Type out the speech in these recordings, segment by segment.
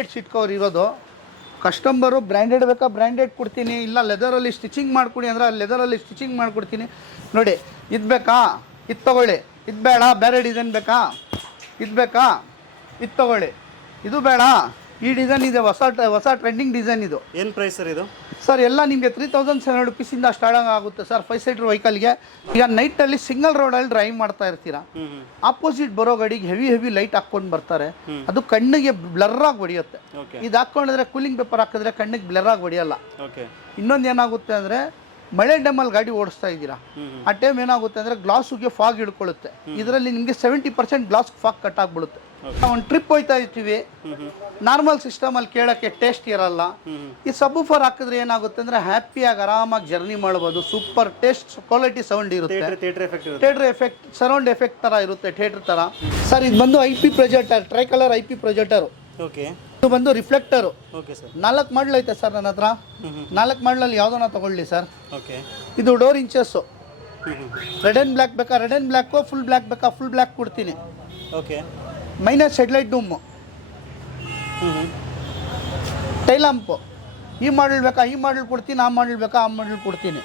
Branded cover ಇರೋದು. Customer branded ಬೇಕಾ branded ಕೊಡ್ತೀನಿ, ಇಲ್ಲ ಲೆದರಲ್ಲಿ ಸ್ಟಿಚಿಂಗ್ ಮಾಡಿಕೊಡಿ ಅಂದರೆ ಲೆದರಲ್ಲಿ ಸ್ಟಿಚಿಂಗ್ ಮಾಡಿಕೊಡ್ತೀನಿ. ನೋಡಿ, ಇದು ಬೇಕಾ? ಇದು ತಗೊಳ್ಳಿ. ಇದು ಬೇಡ, ಬೇರೆ ಡಿಸೈನ್ ಬೇಕಾ? ಇದು ಬೇಕಾ? ಇದು ತಗೊಳ್ಳಿ. ಇದು ಬೇಡ. ಈ ಡಿಸೈನ್ ಇದೆ, ಹೊಸ ಹೊಸ ಟ್ರೆಂಡಿಂಗ್ ಡಿಸೈನ್ ಇದು. ಏನು ಪ್ರೈಸ್ ಸರ್ ಇದು? ಸರ್ ಎಲ್ಲ ನಿಮಗೆ ತ್ರೀ ತೌಸಂಡ್ ಸೆವೆನ್ ಹಂಡ್ರೆಡ್ ರುಪೀಸಿಂದ ಸ್ಟಾರ್ಟ್ ಆಗುತ್ತೆ. ಸರ್ ಫೈವ್ ಸೀಟರ್ ವೆಹಿಕಲ್ಗೆ ಈಗ ನೈಟಲ್ಲಿ ಸಿಂಗಲ್ ರೋಡಲ್ಲಿ ಡ್ರೈವ್ ಮಾಡ್ತಾ ಇರ್ತೀರಾ? ಆಪೋಸಿಟ್ ಬರೋ ಗಾಡಿಗೆ ಹೆವಿ ಹೆವಿ ಲೈಟ್ ಹಾಕ್ಕೊಂಡು ಬರ್ತಾರೆ. ಅದು ಕಣ್ಣಿಗೆ ಬ್ಲರ್ ಆಗಿ ಹೊಡೆಯುತ್ತೆ. ಇದು ಹಾಕ್ಕೊಂಡಿದ್ರೆ ಕೂಲಿಂಗ್ ಪೇಪರ್ ಹಾಕಿದ್ರೆ ಕಣ್ಣಿಗೆ ಬ್ಲರ್ ಆಗಿ ಹೊಡೆಯಲ್ಲ. ಇನ್ನೊಂದು ಏನಾಗುತ್ತೆ ಅಂದರೆ ಮಳೆ ಟೈಮಲ್ಲಿ ಗಾಡಿ ಓಡಿಸ್ತಾ ಇದ್ದೀರಾ? ಆ ಟೈಮ್ ಏನಾಗುತ್ತೆ ಅಂದರೆ ಗ್ಲಾಸ್ಗೆ ಫಾಗ್ ಹಿಡ್ಕೊಳ್ಳುತ್ತೆ ಇದರಲ್ಲಿ ನಿಮಗೆ seventy percent glass fog cut ಆಗ್ಬಿಡುತ್ತೆ. ಒಂದು ಟ್ರಿಪ್ ಹೋಯ್ತಾ ಇರ್ತೀವಿ. ನಾರ್ಮಲ್ ಸಿಸ್ಟಮಲ್ಲಿ ಕೇಳೋಕ್ಕೆ ಟೇಸ್ಟ್ ಇರಲ್ಲ. ಈ ಸಬ್ಬೂಫರ್ ಹಾಕಿದ್ರೆ ಏನಾಗುತ್ತೆ ಅಂದರೆ ಹ್ಯಾಪಿಯಾಗಿ ಆರಾಮಾಗಿ ಜರ್ನಿ ಮಾಡ್ಬೋದು. ಸೂಪರ್ ಟೇಸ್ಟ್ ಕ್ವಾಲಿಟಿ ಸೌಂಡ್ ಇರುತ್ತೆ. ಥಿಯೇಟ್ರ್ ಎಫೆಕ್ಟ್ ಸರೌಂಡ್ ಎಫೆಕ್ಟ್ ಥರ ಇರುತ್ತೆ ಥಿಯೇಟರ್ ಥರ ಸರ್ ಇದು ಬಂದು I P projector tricolour I P projector. Okay. ಇದು ಬಂದು ರಿಫ್ಲೆಕ್ಟರು. ನಾಲ್ಕು ಮಾಡಲ್ ಐತೆ ಸರ್ ನನ್ನ ಹತ್ರ. ನಾಲ್ಕು ಮಾಡಲಲ್ಲಿ ಯಾವುದನ್ನ ತಗೊಳ್ಳಿ ಸರ್. ಓಕೆ. ಇದು door inches. Red and black ಬೇಕಾ? Red and black full black ಬೇಕಾ? ಫುಲ್ ಬ್ಲ್ಯಾಕ್ ಕೊಡ್ತೀನಿ. Okay. Minus headlight dome tail lamp ಈ ಮಾಡಲ್ ಬೇಕಾ ಈ ಮಾಡಲ್ ಕೊಡ್ತೀನಿ ಆ ಮಾಡಲ್ ಬೇಕಾ ಆ ಮಾಡಲ್ ಕೊಡ್ತೀನಿ.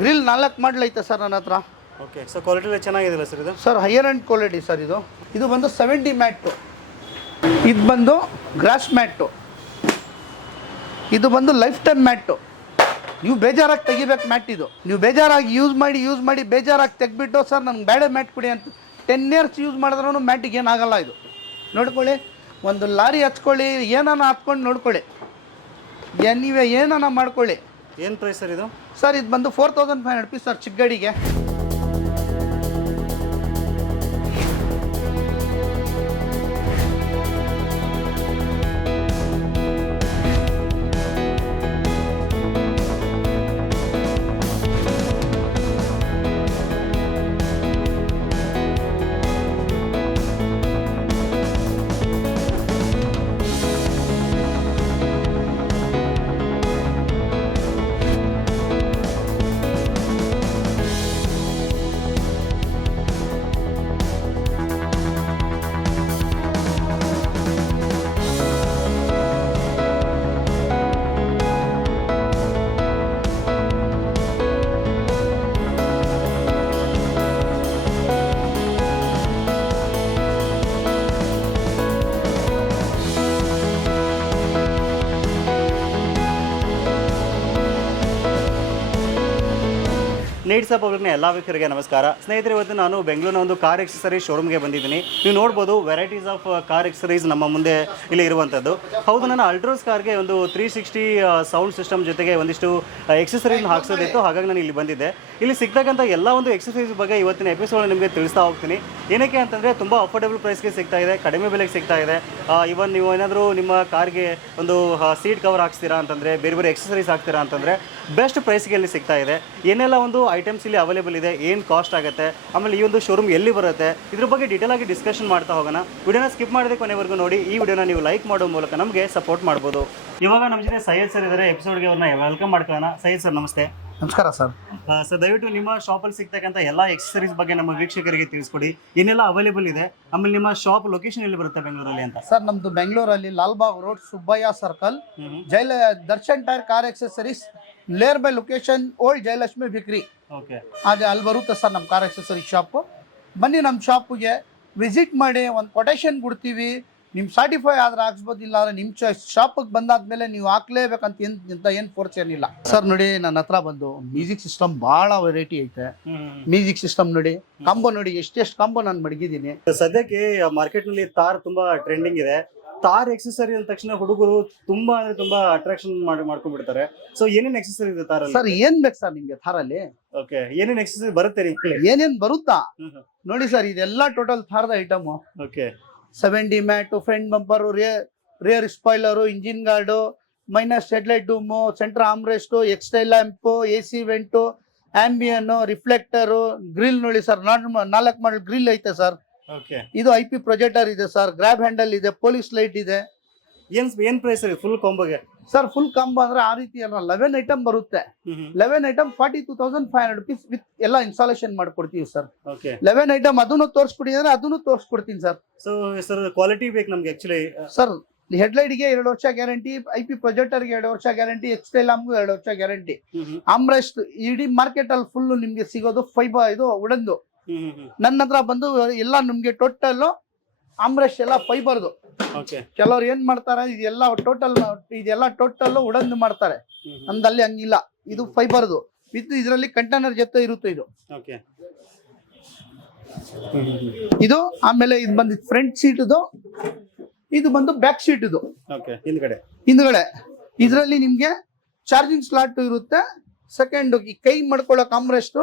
ಗ್ರಿಲ್ ನಾಲ್ಕು ಮಾಡಲ್ ಐತೆ ಸರ್ ನನ್ನ ಹತ್ರ. ಓಕೆ ಸರ್ ಕ್ವಾಲಿಟಿ ಚೆನ್ನಾಗಿದೆ ಸರ್ ಇದು? Sir higher and quality sir ಇದು. ಇದು ಬಂದು ಸೆವೆಂಟಿ ಮ್ಯಾಟು. ಇದು ಬಂದು ಗ್ರಾಸ್ ಮ್ಯಾಟು. ಇದು ಬಂದು ಲೈಫ್ ಟೈಮ್ ಮ್ಯಾಟು. ನೀವು ಬೇಜಾರಾಗಿ ತೆಗಿಬೇಕು ಮ್ಯಾಟ್ ಇದು. ನೀವು ಬೇಜಾರಾಗಿ ಯೂಸ್ ಮಾಡಿ ಯೂಸ್ ಮಾಡಿ ಬೇಜಾರಾಗಿ ತೆಗ್ಬಿಟ್ಟು ಸರ್ ನನಗೆ ಬೇಡ ಮ್ಯಾಟ್ ಕೊಡಿ ಅಂತ ಟೆನ್ ಇಯರ್ಸ್ ಯೂಸ್ ಮಾಡಿದ್ರೂ ಮ್ಯಾಟಿಗೆ ಏನಾಗಲ್ಲ ಇದು. ನೋಡ್ಕೊಳ್ಳಿ. ಒಂದು ಲಾರಿ ಹಚ್ಕೊಳ್ಳಿ ಏನಾನ ಹತ್ಕೊಂಡು ನೋಡ್ಕೊಳ್ಳಿ. ಏನ್ ನೀವೇ ಏನಾನ ಮಾಡ್ಕೊಳ್ಳಿ. ಏನು ಪ್ರೈಸ್ ಸರ್ ಇದು? ಸರ್ ಇದು ಬಂದು four thousand five hundred piece sir ಚಿಕ್ಕ ಗಾಡಿಗೆ ಆಫ್ ಪಬ್ಲಿಕ್ನ ಎಲ್ಲ ವೀಕ್ಷಕರಿಗೆ ನಮಸ್ಕಾರ. ಸ್ನೇಹಿತರೆ, ಇವತ್ತು ನಾನು ಬೆಂಗಳೂರಿನ ಒಂದು ಕಾರ್ ಎಕ್ಸಸರೀಸ್ ಶೋರೂಮ್ಗೆ ಬಂದಿದ್ದೀನಿ. ನೀವು ನೋಡ್ಬೋದು ವೆರೈಟೀಸ್ ಆಫ್ ಕಾರ್ ಎಕ್ಸಸರೀಸ್ ನಮ್ಮ ಮುಂದೆ ಇಲ್ಲಿ ಇರುವಂಥದ್ದು ಹೌದು ನಾನು ಅಲ್ಟ್ರೋಸ್ ಕಾರ್ಗೆ ಒಂದು ತ್ರೀ ಸಿಕ್ಸ್ಟಿ ಸೌಂಡ್ ಸಿಸ್ಟಮ್ ಜೊತೆಗೆ ಒಂದಿಷ್ಟು ಎಕ್ಸಸರೀಸ್ ಹಾಕ್ಸೋದಿತ್ತು. ಹಾಗಾಗಿ ನಾನು ಇಲ್ಲಿ ಬಂದಿದ್ದೆ. ಇಲ್ಲಿ ಸಿಗ್ತಕ್ಕಂಥ ಎಲ್ಲ ಒಂದು ಎಕ್ಸಸರೀಸ್ ಬಗ್ಗೆ ಇವತ್ತಿನ ಎಪಿಸೋಡ್ ನಿಮಗೆ ತಿಳಿಸ್ತಾ ಹೋಗ್ತೀನಿ. ಏನಕ್ಕೆ ಅಂತಂದರೆ, ತುಂಬ ಅಫೋರ್ಡೆಬಲ್ ಪ್ರೈಸ್ಗೆ ಸಿಗ್ತಾ ಇದೆ, ಕಡಿಮೆ ಬೆಲೆಗೆ ಸಿಗ್ತಾ ಇದೆ. ಇವನ್ ನೀವು ಏನಾದರೂ ನಿಮ್ಮ ಕಾರ್ಗೆ ಒಂದು ಸೀಟ್ ಕವರ್ ಹಾಕ್ಸ್ತೀರಾ ಅಂತಂದರೆ, ಬೇರೆ ಬೇರೆ ಎಕ್ಸಸರೀಸ್ ಹಾಕ್ತೀರಾ ಅಂತಂದರೆ ಬೆಸ್ಟ್ ಪ್ರೈಸ್ಗೆ ಇಲ್ಲಿ ಸಿಗ್ತಾ ಇದೆ. ಏನೆಲ್ಲ ಒಂದು ಐಟಮ್ಸ್ ಇಲ್ಲಿ ಅವೈಲೇಬಲ್ ಇದೆ ಏನು ಕಾಸ್ಟ್ ಆಗುತ್ತೆ ಆಮೇಲೆ ಈ ಒಂದು ಶೋರೂಮ್ ಎಲ್ಲಿ ಬರುತ್ತೆ ಇದ್ರ ಬಗ್ಗೆ ಡೀಟೇಲ್ ಆಗಿ ಡಿಸ್ಕಷನ್ ಮಾಡ್ತಾ ಹೋಗೋಣ. ವಿಡಿಯೋನ ಸ್ಕಿಪ್ ಮಾಡದೆ ಕೊನೆವರೆಗೂ ನೋಡಿ ಈ ವಿಡಿಯೋನ ನೀವು ಲೈಕ್ ಮಾಡೋ ಮೂಲಕ ನಮಗೆ ಸಪೋರ್ಟ್ ಮಾಡ್ಬೋದು. ಇವಾಗ ನಮ್ಮ ಜೊತೆ ಸೈಯದ್ ಸರ್ ಇದ್ದಾರೆ ಎಪಿಸೋಡ್ಗೆ ಅವ್ರನ್ನ ವೆಲ್ಕಮ್ ಮಾಡ್ಕೊಳ್ಳೋಣ. ಸೈಯದ್ ಸರ್ ನಮಸ್ತೆ. ನಮಸ್ಕಾರ ಸರ್. ಸರ್ ದಯವಿಟ್ಟು ನಿಮ್ಮ ಶಾಪಲ್ಲಿ ಸಿಗ್ತಕ್ಕಂಥ ಎಲ್ಲ ಎಕ್ಸಸರೀಸ್ ಬಗ್ಗೆ ನಮ್ಮ ವೀಕ್ಷಕರಿಗೆ ತಿಳಿಸ್ಕೊಡಿ. ಏನೆಲ್ಲ ಅವೈಲೇಬಲ್ ಇದೆ. ಆಮೇಲೆ ನಿಮ್ಮ ಶಾಪ್ ಲೊಕೇಶನ್ ಎಲ್ಲಿ ಬರುತ್ತೆ ಬೆಂಗಳೂರಲ್ಲಿ ಅಂತ? ಸರ್ ನಮ್ದು ಬೆಂಗಳೂರಲ್ಲಿ ಲಾಲ್ಬಾಗ್ ರೋಡ್ ಸುಬ್ಬಯ್ಯ ಸರ್ಕಲ್ ಜೈಲ ದರ್ಶನ್ ಟೈರ್ ಕಾರ್ ಎಕ್ಸಸರೀಸ್ ಲೇರ್ ಬೈ ಲೊಕೇಶನ್ ಓಲ್ಡ್ ಜಯಲಕ್ಷ್ಮಿ ಬಿಕ್ರಿ ಹಾಗೆ ಅಲ್ಲಿ ಬರುತ್ತೆ ಸರ್ ನಮ್ಮ ಕಾರ್ ಎಕ್ಸಸರಿ ಶಾಪು ಬನ್ನಿ ನಮ್ಮ ಶಾಪಿಗೆ ವಿಸಿಟ್ ಮಾಡಿ ಒಂದು ಕೊಟೇಶನ್ ಕೊಡ್ತೀವಿ. ನಿಮ್ಮ ಸರ್ಟಿಫೈ ಆದ್ರೆ ಹಾಕ್ಸ್ಬೋದು ಇಲ್ಲ ಅಂದ್ರೆ ನಿಮ್ಮ ಚಾಯ್ಸ್ ಶಾಪಿಗೆ ಬಂದಾದ್ಮೇಲೆ ನೀವು ಹಾಕ್ಲೇಬೇಕಂತ ಏನು ಅಂತ ಏನು ಫೋರ್ಸ್ ಏನಿಲ್ಲ. ಸರ್ ನೋಡಿ ನನ್ನ ಹತ್ರ ಬಂದು ಮ್ಯೂಸಿಕ್ ಸಿಸ್ಟಮ್ ಭಾಳ ವೆರೈಟಿ ಐತೆ. ಮ್ಯೂಸಿಕ್ ಸಿಸ್ಟಮ್ ನೋಡಿ ಕಾಂಬೋ ನೋಡಿ ಎಷ್ಟೆಷ್ಟು ಕಾಂಬೋ ನಾನು ಮಡಗಿದ್ದೀನಿ. ಸದ್ಯಕ್ಕೆ ಮಾರ್ಕೆಟ್ನಲ್ಲಿ ತಾರ್ ತುಂಬಾ ಟ್ರೆಂಡಿಂಗ್ ಇದೆ. ತಾರ್ ಎಕ್ಸೆಸರಿ ಅಂದ ತಕ್ಷಣ ಹುಡುಗರು ತುಂಬಾ ಅಂದ್ರೆ ತುಂಬಾ ಅಟ್ರಾಕ್ಷನ್ ಮಾಡಿ ಮಾಡ್ಕೊಂಡ್ಬಿಡ್ತಾರೆ. ಸೊ ಏನೇನ್ ಎಕ್ಸೆಸರಿ ಇದೆ ತಾರಲ್ಲಿ ಸರ್ ಏನ್ ಬೇಕು ಸರ್ ನಿಮ್ಗೆ ಥಾರಲ್ಲಿ ಓಕೆ ಏನೇನ್ ಎಕ್ಸೆಸರಿ ಬರುತ್ತೆ ರೀ ಏನೇನ್ ಬರುತ್ತಾ? ನೋಡಿ ಸರ್ ಇದೆಲ್ಲ total ಥಾರದ item okay seven D mat front bumper rear spoiler engine guard minus headlight dome centre armrest x tail lamp A C vent ambient reflector grille ನೋಡಿ ಸರ್ ನಾಲ್ಕು ಮಾಡಲ್ ಗ್ರಿಲ್ ಐತೆ sir ಇದು I P projector ಇದೆ sir grab handle ಇದೆ police light ಇದೆ. ಏನ್ ಏನ್ price full ಕಾಂಬೋಗೆ ಸರ್ ಫುಲ್ ಕಾಂಬೋ ಅಂದ್ರೆ ಆ ರೀತಿ ಅಲ್ಲ ಲೆವೆನ್ ಐಟಮ್ ಬರುತ್ತೆ. Eleven item forty two thousand five hundred rupees with ಎಲ್ಲ ಇನ್ಸ್ಟಾಲೇಷನ್ ಮಾಡ್ಕೊಡ್ತೀವಿ ಸರ್ ಓಕೆ ಲೆವೆನ್ ಐಟಮ್ ಅದನ್ನು ತೋರಿಸ್ಬಿಡಿ ಅಂದ್ರೆ ಅದನ್ನು ತೋರಿಸ್ಕೊಡ್ತೀನಿ ಸರ್ ಸೊ ಸರ್ ಕ್ವಾಲಿಟಿ ಬೇಕು ನಮ್ಗೆ ಆಕ್ಚುಲಿ ಸರ್ ಹೆಡ್ಲೈಟ್ಗೆ ಎರಡು ವರ್ಷ ಗ್ಯಾರಂಟಿ ಐ ಪಿ ಪ್ರೊಜೆಕ್ಟರ್ಗೆ ಎರಡು ವರ್ಷ ಗ್ಯಾರಂಟಿ ಎಕ್ಸ್ಟೈಲಾಮ್ಗೂ ಎರಡು ವರ್ಷ ಗ್ಯಾರಂಟಿ ಆಮ್ರೆಸ್ಟ್ ಇಡೀ ಮಾರ್ಕೆಟ್ ಅಲ್ಲಿ ಫುಲ್ ನಿಮ್ಗೆ ಸಿಗೋದು ಫೈಬರ್ ಇದು ಉಡಂದು. ನನ್ನ ಹತ್ರ ಬಂದು ಎಲ್ಲ ನಿಮ್ಗೆ ಟೋಟಲ್ ಆಮ್ರೆಸ್ಟ್ ಎಲ್ಲ ಫೈಬರ್ದು ಕೆಲವ್ರು ಏನ್ ಮಾಡ್ತಾರೆ ಇದೆಲ್ಲ ಟೋಟಲ್ ಇದೆಲ್ಲ ಟೋಟಲ್ ಉಡಂದು ಮಾಡ್ತಾರೆ. ನಮ್ದಲ್ಲಿ ಹಂಗಿಲ್ಲ. ಇದು ಫೈಬರ್ದು ವಿತ್ ಇದರಲ್ಲಿ ಕಂಟೈನರ್ ಜೊತೆ ಇರುತ್ತೆ ಇದು. ಇದು ಆಮೇಲೆ ಇದು ಬಂದು ಫ್ರಂಟ್ ಸೀಟ್ ಇದು ಬಂದು ಬ್ಯಾಕ್ ಸೀಟ್ ಇದು ಹಿಂದ್ಗಡೆ. ಹಿಂದ್ಗಡೆ. ಇದರಲ್ಲಿ ನಿಮ್ಗೆ ಚಾರ್ಜಿಂಗ್ ಸ್ಲಾಟ್ ಇರುತ್ತೆ. ಸೆಕೆಂಡ್ ಈ ಕೈ ಮಾಡ್ಕೊಳ್ಳೋ ಆಮ್ರೆಸ್ಟ್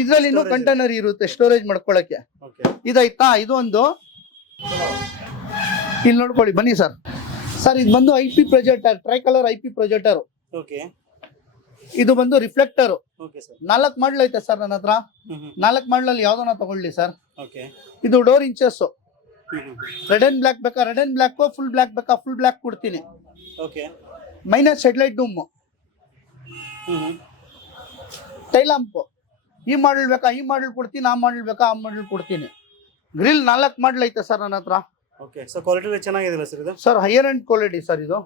ಇದ್ರಲ್ಲಿ ಇನ್ನೂ. ಕಂಟೈನರ್ ಇರುತ್ತೆ ಸ್ಟೋರೇಜ್ ಮಾಡ್ಕೊಳಕ್ಕೆ. ಇದಾಯ್ತಾ? ಇದು ಒಂದು ಇಲ್ಲಿ ನೋಡ್ಕೊಳ್ಳಿ ಬನ್ನಿ ಸರ್. ಸರ್ ಇದು ಬಂದು I P projector tricolour I P projector okay ಇದು ಬಂದು ರಿಫ್ಲೆಕ್ಟರ್ ನಾಲ್ಕು ಮಾಡಲ್ ಐತೆ ಸರ್ ನನ್ನ ಹತ್ರ. ನಾಲ್ಕು ಮಾಡಲಲ್ಲಿ ಯಾವ್ದನ್ನ ತಗೊಳ್ಳಿ ಸರ್. ಇದು door inches red and black ಬೇಕಾ? Red and black full black ಬೇಕಾ? ಫುಲ್ ಬ್ಲಾಕ್ ಕೊಡ್ತೀನಿ. Okay minus headlight dome tail lamp ಈ ಮಾಡಲ್ ಬೇಕಾ ಈ ಮಾಡಲ್ ಕೊಡ್ತೀನಿ ಆ ಮಾಡಲ್ ಬೇಕಾ ಆ ಮಾಡಲ್ ಕೊಡ್ತೀನಿ. ಗ್ರಿಲ್ ನಾಲ್ಕು ಮಾಡಲ್ ಐತೆ ಸರ್ ನನ್ನ ಹತ್ರ. ಓಕೆ ಸೊ ಕ್ವಾಲಿಟಿ ಚೆನ್ನಾಗಿದೆಯಲ್ಲ ಸರ್ ಇದು? Sir higher and quality sir ಇದು.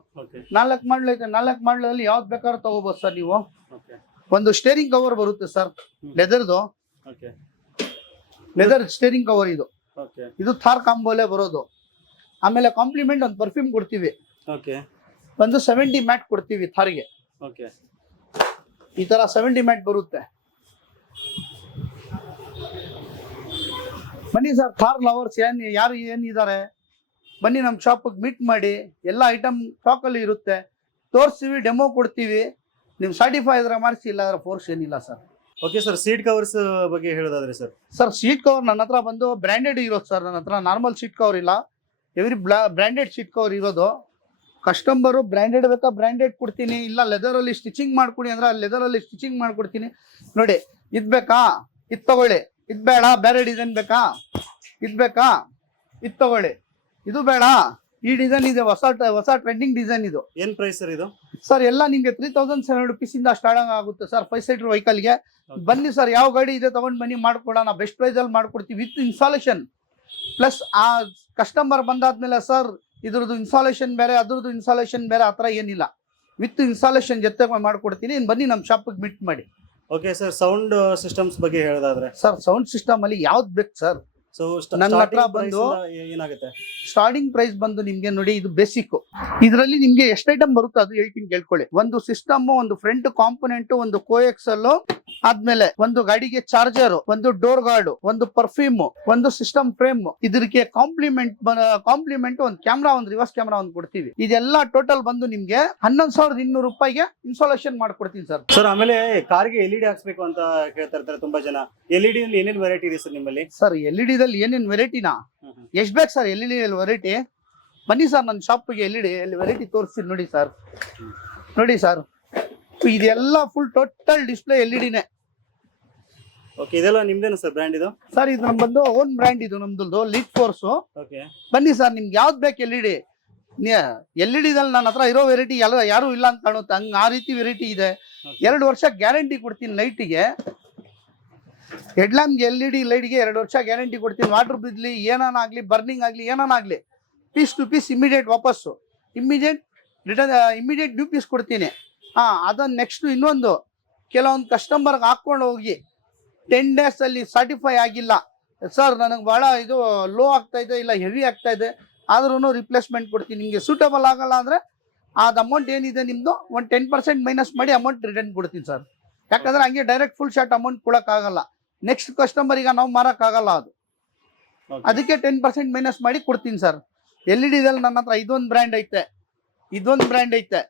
ನಾಲ್ಕು ಮಾಡಲ್ ಐತೆ ನಾಲ್ಕು ಮಾಡಲಲ್ಲಿ ಯಾವ್ದು ಬೇಕಾದ್ರೂ ತಗೋಬೋದು ಸರ್ ನೀವು. ಒಂದು ಸ್ಟೇರಿಂಗ್ ಕವರ್ ಬರುತ್ತೆ ಸರ್ ಲೆದರ್ದು ಓಕೆ ಲೆದರ್ ಸ್ಟೇರಿಂಗ್ ಕವರ್ ಇದು. ಓಕೆ ಇದು ಥಾರ್ ಕಾಂಬೋಲೆ ಬರೋದು. ಆಮೇಲೆ ಕಾಂಪ್ಲಿಮೆಂಟ್ ಒಂದು ಪರ್ಫ್ಯೂಮ್ ಕೊಡ್ತೀವಿ. ಓಕೆ ಒಂದು ಸೆವೆಂಟಿ ಮ್ಯಾಟ್ ಕೊಡ್ತೀವಿ ಥಾರ್ಗೆ. ಓಕೆ ಈ ತರ ಸೆವೆಂಟಿ ಮ್ಯಾಟ್ ಬರುತ್ತೆ. ಬನ್ನಿ ಸರ್ ಕಾರ್ ಲವರ್ಸ್ ಏನ್ ಯಾರು ಏನಿದ್ದಾರೆ? ಬನ್ನಿ ನಮ್ಮ ಶಾಪಿಗೆ ಮೀಟ್ ಮಾಡಿ ಎಲ್ಲ ಐಟಮ್ ಸ್ಟಾಕಲ್ಲಿ ಇರುತ್ತೆ. ತೋರಿಸ್ತೀವಿ ಡೆಮೋ ಕೊಡ್ತೀವಿ. ನೀವು ಸರ್ಟಿಫೈ ಇದ್ರೆ ಮಾಡಿಸಿ ಇಲ್ಲ ಅದರ ಫೋರ್ಸ್ ಏನಿಲ್ಲ sir. Okay sir seat covers ಬಗ್ಗೆ ಹೇಳೋದಾದ್ರೆ ಸರ್ ಸರ್ ಸೀಟ್ ಕವರ್ ನನ್ನ ಹತ್ರ ಬಂದು ಬ್ರ್ಯಾಂಡೆಡ್ ಇರೋದು ಸರ್ ನನ್ನ ಹತ್ರ ನಾರ್ಮಲ್ ಸೀಟ್ ಕವರ್ ಇಲ್ಲ. ಎವ್ರಿ ಬ್ರ್ಯಾಂಡೆಡ್ ಸೀಟ್ ಕವರ್ ಇರೋದು. ಕಸ್ಟಮರು ಬ್ರ್ಯಾಂಡೆಡ್ ಬೇಕಾ ಬ್ರ್ಯಾಂಡೆಡ್ ಕೊಡ್ತೀನಿ. ಇಲ್ಲ ಲೆದರಲ್ಲಿ ಸ್ಟಿಚಿಂಗ್ ಮಾಡ್ಕೊಡಿ ಅಂದ್ರೆ ಲೆದರಲ್ಲಿ ಸ್ಟಿಚಿಂಗ್ ಮಾಡ್ಕೊಡ್ತೀನಿ. ನೋಡಿ ಇದು ಬೇಕಾ? ಇದು ತಗೊಳ್ಳಿ. ಇದ್ ಬೇಡ ಬೇರೆ ಡಿಸೈನ್ ಬೇಕಾ? ಇದು ಬೇಕಾ? ಇದು ತಗೊಳ್ಳಿ. ಇದು ಬೇಡ. ಈ ಡಿಸೈನ್ ಇದೆ ಹೊಸ ಹೊಸ ಟ್ರೆಂಡಿಂಗ್ ಡಿಸೈನ್ ಇದು. ಏನ್ ಪ್ರೈಸ್ ಸರ್ ಇದು? ಸರ್ ಎಲ್ಲ ನಿಮಗೆ ತ್ರೀ ತೌಸಂಡ್ ಸೆವೆನ್ ರುಪೀಸಿಂದ ಸ್ಟಾರ್ಟ್ ಆಗುತ್ತೆ ಸರ್ ಫೈವ್ ಸೀಟರ್ ವೆಹಿಕಲ್ಗೆ ಬನ್ನಿ ಸರ್ ಯಾವ ಗಾಡಿ ಇದೆ ತಗೊಂಡ್ ಬನ್ನಿ ಮಾಡ್ಕೊಡೋಣ. ಬೆಸ್ಟ್ ಪ್ರೈಸ್ ಅಲ್ಲಿ ಮಾಡ್ಕೊಡ್ತೀವಿ ವಿತ್ ಇನ್ಸ್ಟಾಲೇಷನ್ ಪ್ಲಸ್ ಆ ಕಸ್ಟಮರ್ ಬಂದಾದ್ಮೇಲೆ ಸರ್ ಇದ್ರದ್ದು ಇನ್ಸ್ಟಾಲೇಷನ್ ಬೇರೆ ಅದ್ರದ್ದು ಇನ್ಸ್ಟಾಲೇಷನ್ ಬೇರೆ ಆ ಥರ ಏನಿಲ್ಲ. ವಿತ್ ಇನ್ಸ್ಟಾಲೇಷನ್ ಜೊತೆ ಮಾಡ್ಕೊಡ್ತೀನಿ. ಬನ್ನಿ ನಮ್ಮ ಶಾಪಿಗೆ ಮೀಟ್ ಮಾಡಿ. ಓಕೆ ಸರ್ ಸೌಂಡ್ ಸಿಸ್ಟಮ್ಸ್ ಬಗ್ಗೆ ಹೇಳೋದಾದ್ರೆ. ಸರ್ ಸೌಂಡ್ ಸಿಸ್ಟಮ್ ಅಲ್ಲಿ ಯಾವ್ದು ಬೇಕು ಸರ್ ಸೊ ನನ್ನ ಹತ್ರ ಬಂದು- ಏನಾಗುತ್ತೆ? ಸ್ಟಾರ್ಟಿಂಗ್ ಪ್ರೈಸ್ ಬಂದು ನಿಮ್ಗೆ ನೋಡಿ ಇದು ಬೇಸಿಕ್ ಇದರಲ್ಲಿ ನಿಮ್ಗೆ ಎಷ್ಟು ಐಟಮ್ ಬರುತ್ತೆ ಅದು ಹೇಳ್ತೀನಿ ಕೇಳ್ಕೊಳ್ಳಿ. ಒಂದು ಸಿಸ್ಟಮ್ ಒಂದು ಫ್ರಂಟ್ ಕಾಂಪೊನೆಂಟ್ ಒಂದು ಕೋಎಕ್ಸಲ್ ಆದ್ಮೇಲೆ ಒಂದು ಗಾಡಿಗೆ ಚಾರ್ಜರ್ ಒಂದು ಡೋರ್ ಗಾರ್ಡ್ ಒಂದು ಪರ್ಫ್ಯೂಮ್ ಒಂದು ಸಿಸ್ಟಮ್ ಫ್ರೇಮ್ ಇದಕ್ಕೆ ಕಾಂಪ್ಲಿಮೆಂಟ್ ಕಾಂಪ್ಲಿಮೆಂಟ್ ಒಂದು ಕ್ಯಾಮ್ರಾ ಒಂದು ರಿವರ್ಸ್ ಕ್ಯಾಮ್ರಾ ಒಂದು ಕೊಡ್ತೀವಿ. ಇದೆಲ್ಲ ಟೋಟಲ್ ಬಂದು ನಿಮ್ಗೆ ಹನ್ನೊಂದು ಸಾವಿರದ ಇನ್ನೂರು ರೂಪಾಯಿಗೆ ಇನ್ಸ್ಟಾಲೇಷನ್ ಮಾಡ್ಕೊಡ್ತೀನಿ ಸರ್ ಸರ್ ಆಮೇಲೆ ಕಾರ್ಗೆ ಎಲ್ ಇ ಡಿ ಹಾಕ್ಸ್ಬೇಕು ಅಂತ ಹೇಳ್ತಾ ಇರ್ತಾರೆ ತುಂಬಾ ಜನ. ಎಲ್ ಇ ಅಲ್ಲಿ ಏನೇನು ವೆರೈಟಿ ಇದೆ ಸರ್ ನಿಮ್ಮಲ್ಲಿ? ಸರ್ ಎಲ್ ಇ ಡಿದಲ್ಲಿ ಏನೇನು ವೆರೈಟಿನಾ? ಎಷ್ಟು ಬೇಕು ಸರ್ ಎಲ್ಲಿ ವೆರೈಟಿ? ಬನ್ನಿ ಸರ್ ನನ್ನ ಶಾಪಿಗೆ ಎಲ್ಲಿಡಿ? ಎಲ್ಲಿ ವೆರೈಟಿ ತೋರಿಸ್ತೀನಿ ನೋಡಿ ಸರ್ ನೋಡಿ ಸರ್ ಇದೆಲ್ಲ ಫುಲ್ ಟೋಟಲ್ ಡಿಸ್ಪ್ಲೇ ಎಲ್ ಇಡಿನೇ ಡಿನೇ ಓಕೆ ಇದೆಲ್ಲ ನಿಮ್ದೇನ ಸರ್ ಬ್ರ್ಯಾಂಡ್ ಇದು? ಸರ್ ಇದು ನಮ್ ಬಂದು ಓನ್ ಬ್ರ್ಯಾಂಡ್ ಇದು ನಮ್ದು ಲೀಡ್ ಫೋರ್ಸ್ ಓಕೆ ಬನ್ನಿ ಸರ್ ನಿಮ್ಗೆ ಯಾವ್ದು ಬೇಕು L E D L E ಡಿದಲ್ಲಿ ನನ್ನ ಹತ್ರ ಇರೋ ವೆರೈಟಿ ಎಲ್ಲ ಯಾರು ಇಲ್ಲ ಅಂತ ಕಾಣುತ್ತೆ. ಹಂಗೆ ಆ ರೀತಿ ವೆರೈಟಿ ಇದೆ. ಎರಡು ವರ್ಷ ಗ್ಯಾರಂಟಿ ಕೊಡ್ತೀನಿ ಲೈಟಿಗೆ ಹೆಡ್ಲ್ಯಾಂಪ್ಗೆ ಎಲ್ ಇ ಡಿ ಲೈಟ್ಗೆ ಎರಡು ವರ್ಷ ಗ್ಯಾರಂಟಿ ಕೊಡ್ತೀನಿ. ವಾಟರ್ ಬಿದ್ಲಿ ಏನಾನಾಗಲಿ ಬರ್ನಿಂಗ್ ಆಗಲಿ ಏನಾನಾಗಲಿ ಪೀಸ್ ಟು ಪೀಸ್ ಇಮಿಡಿಯೇಟ್ ವಾಪಸ್ಸು immediate return immediate due piece ಕೊಡ್ತೀನಿ. ಹಾಂ ಅದನ್ನು ನೆಕ್ಸ್ಟು ಇನ್ನೊಂದು, ಕೆಲವೊಂದು ಕಸ್ಟಮರ್ಗೆ ಹಾಕ್ಕೊಂಡು ಹೋಗಿ ಟೆನ್ ಡೇಸಲ್ಲಿ ಸರ್ಟಿಫೈ ಆಗಿಲ್ಲ. ಸರ್, ನನಗೆ ಭಾಳ ಇದು ಲೋ ಆಗ್ತಾ ಇದೆ, ಇಲ್ಲ ಹೆವಿ ಆಗ್ತಾ ಇದೆ ಆದ್ರೂ ರಿಪ್ಲೇಸ್ಮೆಂಟ್ ಕೊಡ್ತೀನಿ. ನಿಮಗೆ ಸೂಟಬಲ್ ಆಗಲ್ಲ ಅಂದರೆ ಅದು ಅಮೌಂಟ್ ಏನಿದೆ ನಿಮ್ಮದು ಒಂದು ಟೆನ್ ಪರ್ಸೆಂಟ್ ಮೈನಸ್ ಮಾಡಿ ಅಮೌಂಟ್ ರಿಟರ್ನ್ ಕೊಡ್ತೀನಿ ಸರ್. ಯಾಕಂದರೆ ಹಂಗೆ ಡೈರೆಕ್ಟ್ ಫುಲ್ ಶಾರ್ಟ್ ಅಮೌಂಟ್ ಕೊಡೋಕ್ಕಾಗಲ್ಲ ನೆಕ್ಸ್ಟ್ ಕಸ್ಟಮರ್ ಈಗ ನಾವು ಮಾರೋಕ್ಕಾಗಲ್ಲ ಅದು. ಅದಕ್ಕೆ ಟೆನ್ ಪರ್ಸೆಂಟ್ ಮೈನಸ್ ಮಾಡಿ ಕೊಡ್ತೀನಿ ಸರ್ ಎಲ್ ಇ ಡಿದಲ್ಲಿ ನನ್ನ ಹತ್ರ ಇದೊಂದು ಬ್ರ್ಯಾಂಡ್ ಐತೆ. ಇದೊಂದು ಬ್ರ್ಯಾಂಡ್ ಐತೆ.